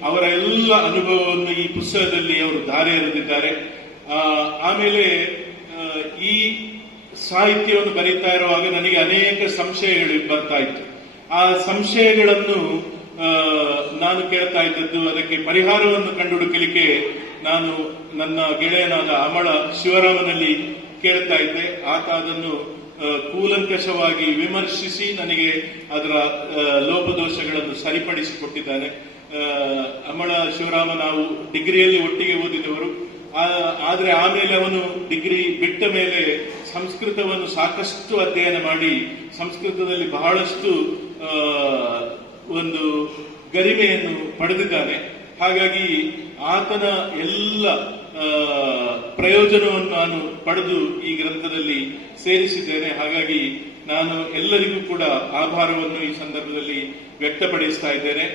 ಅವರ ಎಲ್ಲ ಅನುಭವವನ್ನು ಈ ಪುಸ್ತಕದಲ್ಲಿ ಅವರು ಧಾರೆ ಎರೆದಿದ್ದಾರೆ. ಆಮೇಲೆ ಈ ಸಾಹಿತ್ಯವನ್ನು ಬರೀತಾ ಇರುವಾಗ ನನಗೆ ಅನೇಕ ಸಂಶಯಗಳು ಬರ್ತಾ ಇತ್ತು. ಆ ಸಂಶಯಗಳನ್ನು ನಾನು ಕೇಳ್ತಾ ಇದ್ದದ್ದು, ಅದಕ್ಕೆ ಪರಿಹಾರವನ್ನು ಕಂಡುಹುಡುಕಲಿಕ್ಕೆ ನಾನು ನನ್ನ ಗೆಳೆಯನಾದ ಅಮಳ ಶಿವರಾಮನಲ್ಲಿ ಕೇಳ್ತಾ ಇದ್ದೆ. ಆತ ಅದನ್ನು ಕೂಲಂಕಷವಾಗಿ ವಿಮರ್ಶಿಸಿ ನನಗೆ ಅದರ ಲೋಪದೋಷಗಳನ್ನು ಸರಿಪಡಿಸಿಕೊಟ್ಟಿದ್ದಾನೆ. ಅಮಳ ಶಿವರಾಮ ನಾವು ಡಿಗ್ರಿಯಲ್ಲಿ ಒಟ್ಟಿಗೆ ಓದಿದವರು. ಆದ್ರೆ ಆಮೇಲೆ ಅವನು ಡಿಗ್ರಿ ಬಿಟ್ಟ ಮೇಲೆ ಸಂಸ್ಕೃತವನ್ನು ಸಾಕಷ್ಟು ಅಧ್ಯಯನ ಮಾಡಿ ಸಂಸ್ಕೃತದಲ್ಲಿ ಬಹಳಷ್ಟು ಒಂದು ಗರಿಮೆಯನ್ನು ಪಡೆದಿದ್ದಾನೆ. ಹಾಗಾಗಿ ಆತನ ಎಲ್ಲ ಪ್ರಯೋಜನವನ್ನು ನಾನು ಪಡೆದು ಈ ಗ್ರಂಥದಲ್ಲಿ ಸೇರಿಸಿದ್ದೇನೆ. ಹಾಗಾಗಿ ನಾನು ಎಲ್ಲರಿಗೂ ಕೂಡ ಆಭಾರವನ್ನು ಈ ಸಂದರ್ಭದಲ್ಲಿ ವ್ಯಕ್ತಪಡಿಸ್ತಾ ಇದ್ದೇನೆ.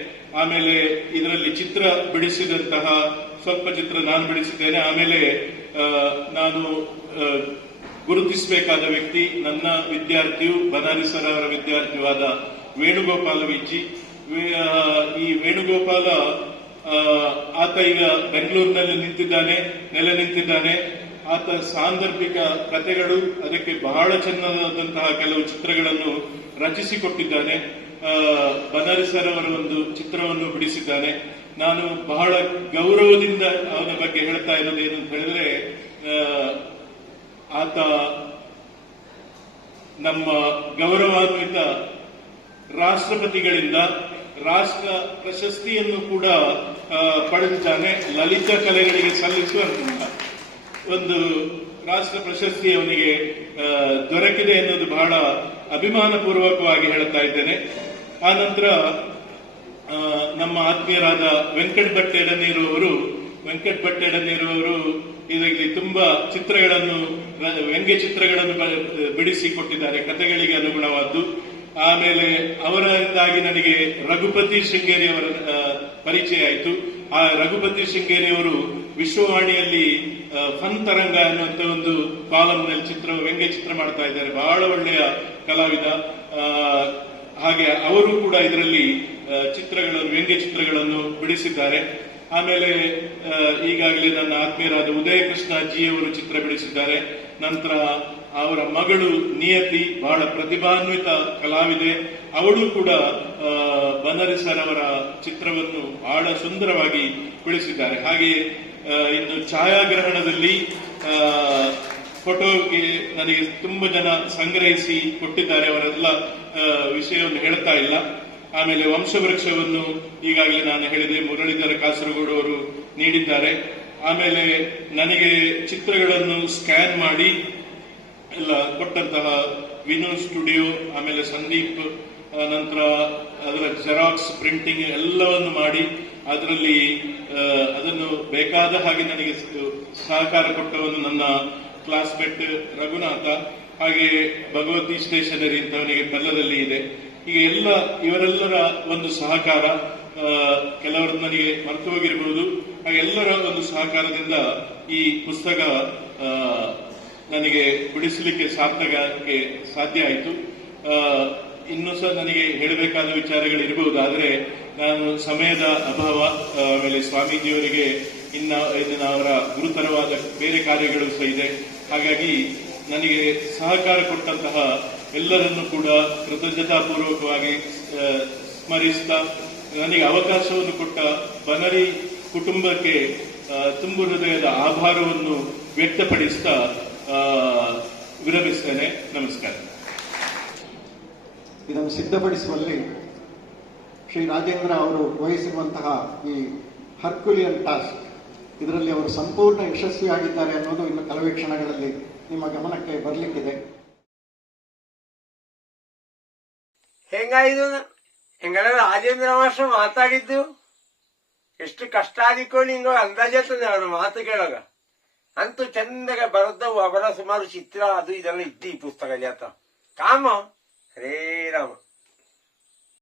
ಆಮೇಲೆ ಇದರಲ್ಲಿ ಚಿತ್ರ ಬಿಡಿಸಿದಂತಹ ಸ್ವಲ್ಪ ಚಿತ್ರ ನಾನು ಬಿಡಿಸಿದ್ದೇನೆ. ಆಮೇಲೆ ನಾನು ಗುರುತಿಸಬೇಕಾದ ವ್ಯಕ್ತಿ ನನ್ನ ವಿದ್ಯಾರ್ಥಿಯು, ಬನಾರಿ ಸರ್ ಅವರ ವಿದ್ಯಾರ್ಥಿಯಾದ ವೇಣುಗೋಪಾಲ ವಿಜ್ಜಿ. ಈ ವೇಣುಗೋಪಾಲ ಆತ ಈಗ ಬೆಂಗಳೂರಿನಲ್ಲಿ ನೆಲೆ ನಿಂತಿದ್ದಾನೆ. ಆತ ಸಾಂದರ್ಭಿಕ ಕಥೆಗಳು, ಅದಕ್ಕೆ ಬಹಳ ಚೆನ್ನದಾದಂತಹ ಕೆಲವು ಚಿತ್ರಗಳನ್ನು ರಚಿಸಿಕೊಟ್ಟಿದ್ದಾನೆ. ಬನಾರಿ ಸರ್ ಅವರ ಒಂದು ಚಿತ್ರವನ್ನು ಬಿಡಿಸಿದ್ದಾನೆ. ನಾನು ಬಹಳ ಗೌರವದಿಂದ ಅವನ ಬಗ್ಗೆ ಹೇಳ್ತಾ ಇರೋದು ಏನು ಅಂತ ಹೇಳಿದ್ರೆ, ಆತ ನಮ್ಮ ಗೌರವಾನ್ವಿತ ರಾಷ್ಟ್ರಪತಿಗಳಿಂದ ರಾಷ್ಟ್ರ ಪ್ರಶಸ್ತಿಯನ್ನು ಕೂಡ ಪಡೆದಿದ್ದಾನೆ. ಲಲಿತ ಕಲೆಗಳಿಗೆ ಸಲ್ಲಿಸುವಂತಹ ಒಂದು ರಾಷ್ಟ್ರ ಪ್ರಶಸ್ತಿ ಅವನಿಗೆ ದೊರಕಿದೆ ಅನ್ನೋದು ಬಹಳ ಅಭಿಮಾನಪೂರ್ವಕವಾಗಿ ಹೇಳ್ತಾ ಇದ್ದೇನೆ. ಆ ನಂತರ ನಮ್ಮ ಆತ್ಮೀಯರಾದ ವೆಂಕಟ್ ಭಟ್ ಎಡನೀರು ಅವರು ಇದರಲ್ಲಿ ತುಂಬಾ ಚಿತ್ರಗಳನ್ನು, ವ್ಯಂಗ್ಯ ಚಿತ್ರಗಳನ್ನು ಬಿಡಿಸಿ ಕೊಟ್ಟಿದ್ದಾರೆ, ಕಥೆಗಳಿಗೆ ಅನುಗುಣವಾದ್ದು. ಆಮೇಲೆ ಅವರಿಂದಾಗಿ ನನಗೆ ರಘುಪತಿ ಶೃಂಗೇರಿ ಅವರ ಪರಿಚಯ ಆಯಿತು. ಆ ರಘುಪತಿ ಶೃಂಗೇರಿ ಅವರು ವಿಶ್ವವಾಣಿಯಲ್ಲಿ ಫನ್ ತರಂಗ ಅನ್ನುವಂತ ಒಂದು ಕಾಲಂನಲ್ಲಿ ವ್ಯಂಗ್ಯ ಚಿತ್ರ ಮಾಡ್ತಾ ಇದ್ದಾರೆ. ಬಹಳ ಒಳ್ಳೆಯ ಕಲಾವಿದ. ಹಾಗೆ ಅವರು ಕೂಡ ಇದರಲ್ಲಿ ವ್ಯಂಗ್ಯ ಚಿತ್ರಗಳನ್ನು ಬಿಡಿಸಿದ್ದಾರೆ. ಆಮೇಲೆ ಈಗಾಗಲೇ ನನ್ನ ಆತ್ಮೀಯರಾದ ಉದಯ ಕೃಷ್ಣ ಜಿ ಅವರು ಚಿತ್ರ ಬಿಡಿಸಿದ್ದಾರೆ. ನಂತರ ಅವರ ಮಗಳು ನಿಯತಿ ಬಹಳ ಪ್ರತಿಭಾನ್ವಿತ ಕಲಾವಿದೆ, ಅವಳು ಕೂಡ ಬನರಿ ಸರ್ ಅವರ ಚಿತ್ರವನ್ನು ಬಹಳ ಸುಂದರವಾಗಿ ಬಿಡಿಸಿದ್ದಾರೆ. ಹಾಗೆ ಇನ್ನು ಛಾಯಾಗ್ರಹಣದಲ್ಲಿ ಫೋಟೋಗೆ ನನಗೆ ತುಂಬಾ ಜನ ಸಂಗ್ರಹಿಸಿ ಕೊಟ್ಟಿದ್ದಾರೆ, ಅವರೆಲ್ಲ ವಿಷಯವನ್ನು ಹೇಳ್ತಾ ಇಲ್ಲ. ಆಮೇಲೆ ವಂಶವೃಕ್ಷವನ್ನು ಈಗಾಗಲೇ ನಾನು ಹೇಳಿದೆ, ಮುರಳೀಧರ ಕಾಸರಗೋಡು ಅವರು ನೀಡಿದ್ದಾರೆ. ಆಮೇಲೆ ನನಗೆ ಚಿತ್ರಗಳನ್ನು ಸ್ಕ್ಯಾನ್ ಮಾಡಿ ಎಲ್ಲ ಕೊಟ್ಟಂತಹ ವಿನು ಸ್ಟುಡಿಯೋ, ಆಮೇಲೆ ಸಂದೀಪ್, ನಂತರ ಅದರ ಜೆರಾಕ್ಸ್ ಪ್ರಿಂಟಿಂಗ್ ಎಲ್ಲವನ್ನು ಮಾಡಿ ಅದರಲ್ಲಿ ಅದನ್ನು ಬೇಕಾದ ಹಾಗೆ ನನಗೆ ಸಹಕಾರ ಕೊಟ್ಟವನು ನನ್ನ ಕ್ಲಾಸ್ಮೇಟ್ ರಘುನಾಥ. ಹಾಗೆ ಭಗವತಿ ಸ್ಟೇಷನರಿ ಅಂತವನಿಗೆ ಬೆಲ್ಲದಲ್ಲಿ ಇದೆ. ಈಗ ಇವರೆಲ್ಲರ ಒಂದು ಸಹಕಾರ, ಕೆಲವರು ನನಗೆ ಮರೆತು ಹೋಗಿರಬಹುದು, ಹಾಗೆ ಎಲ್ಲರ ಒಂದು ಸಹಕಾರದಿಂದ ಈ ಪುಸ್ತಕ ನನಗೆ ಬಿಡಿಸಲಿಕ್ಕೆ ಸಾಧ್ಯ ಆಯಿತು. ಇನ್ನೂ ಸಹ ನನಗೆ ಹೇಳಬೇಕಾದ ವಿಚಾರಗಳಿರಬಹುದು, ಆದರೆ ನಾನು ಸಮಯದ ಅಭಾವ, ಆಮೇಲೆ ಸ್ವಾಮೀಜಿಯವರಿಗೆ ಇನ್ನ ಅವರ ಗುರುತರವಾದ ಬೇರೆ ಕಾರ್ಯಗಳು ಸಹ ಇದೆ. ಹಾಗಾಗಿ ನನಗೆ ಸಹಕಾರ ಕೊಟ್ಟಂತಹ ಎಲ್ಲರನ್ನೂ ಕೂಡ ಕೃತಜ್ಞತಾಪೂರ್ವಕವಾಗಿ ಸ್ಮರಿಸ್ತಾ, ನನಗೆ ಅವಕಾಶವನ್ನು ಕೊಟ್ಟ ಬನರಿ ಕುಟುಂಬಕ್ಕೆ ತುಂಬು ಹೃದಯದ ಆಭಾರವನ್ನು ವ್ಯಕ್ತಪಡಿಸ್ತಾ ವಿರಮಿಸ್ತೇನೆ. ನಮಸ್ಕಾರ. ಇದನ್ನು ಸಿದ್ಧಪಡಿಸುವಲ್ಲಿ ಶ್ರೀ ರಾಜೇಂದ್ರ ಅವರು ವಹಿಸಿರುವಂತಹ ಈ ಹರ್ಕ್ಯುಲಿಯನ್ ಟಾಸ್ಕ್, ಇದರಲ್ಲಿ ಅವರು ಸಂಪೂರ್ಣ ಯಶಸ್ವಿಯಾಗಿದ್ದಾರೆ ಅನ್ನೋದು ಇನ್ನು ಕೆಲವೇ ಕ್ಷಣಗಳಲ್ಲಿ ನಿಮ್ಮ ಗಮನಕ್ಕೆ ಬರಲಿಕ್ಕಿದೆ. ಹೆಂಗಾಯ್ತು ಹೆಂಗಲ್ಲ ರಾಜೇಂದ್ರ ಮಾಸ್ಟರ್ ಮಾತಾಡಿದ್ದು? ಎಷ್ಟು ಕಷ್ಟ ಆದಿಕೊಂಡು ಹಿಂಗ ಅಂದಾಜತ್ತದೆ ಅವರ ಮಾತು ಕೇಳಾಗ. ಅಂತೂ ಚಂದಾಗ ಬರದವು ಅವರ ಸುಮಾರು ಚಿತ್ರ ಅದು ಇದೆಲ್ಲ ಇದ್ದು ಈ ಪುಸ್ತಕದಲ್ಲಿ ಆತ ಕಾಮ ಹರೇ ರಾಮ.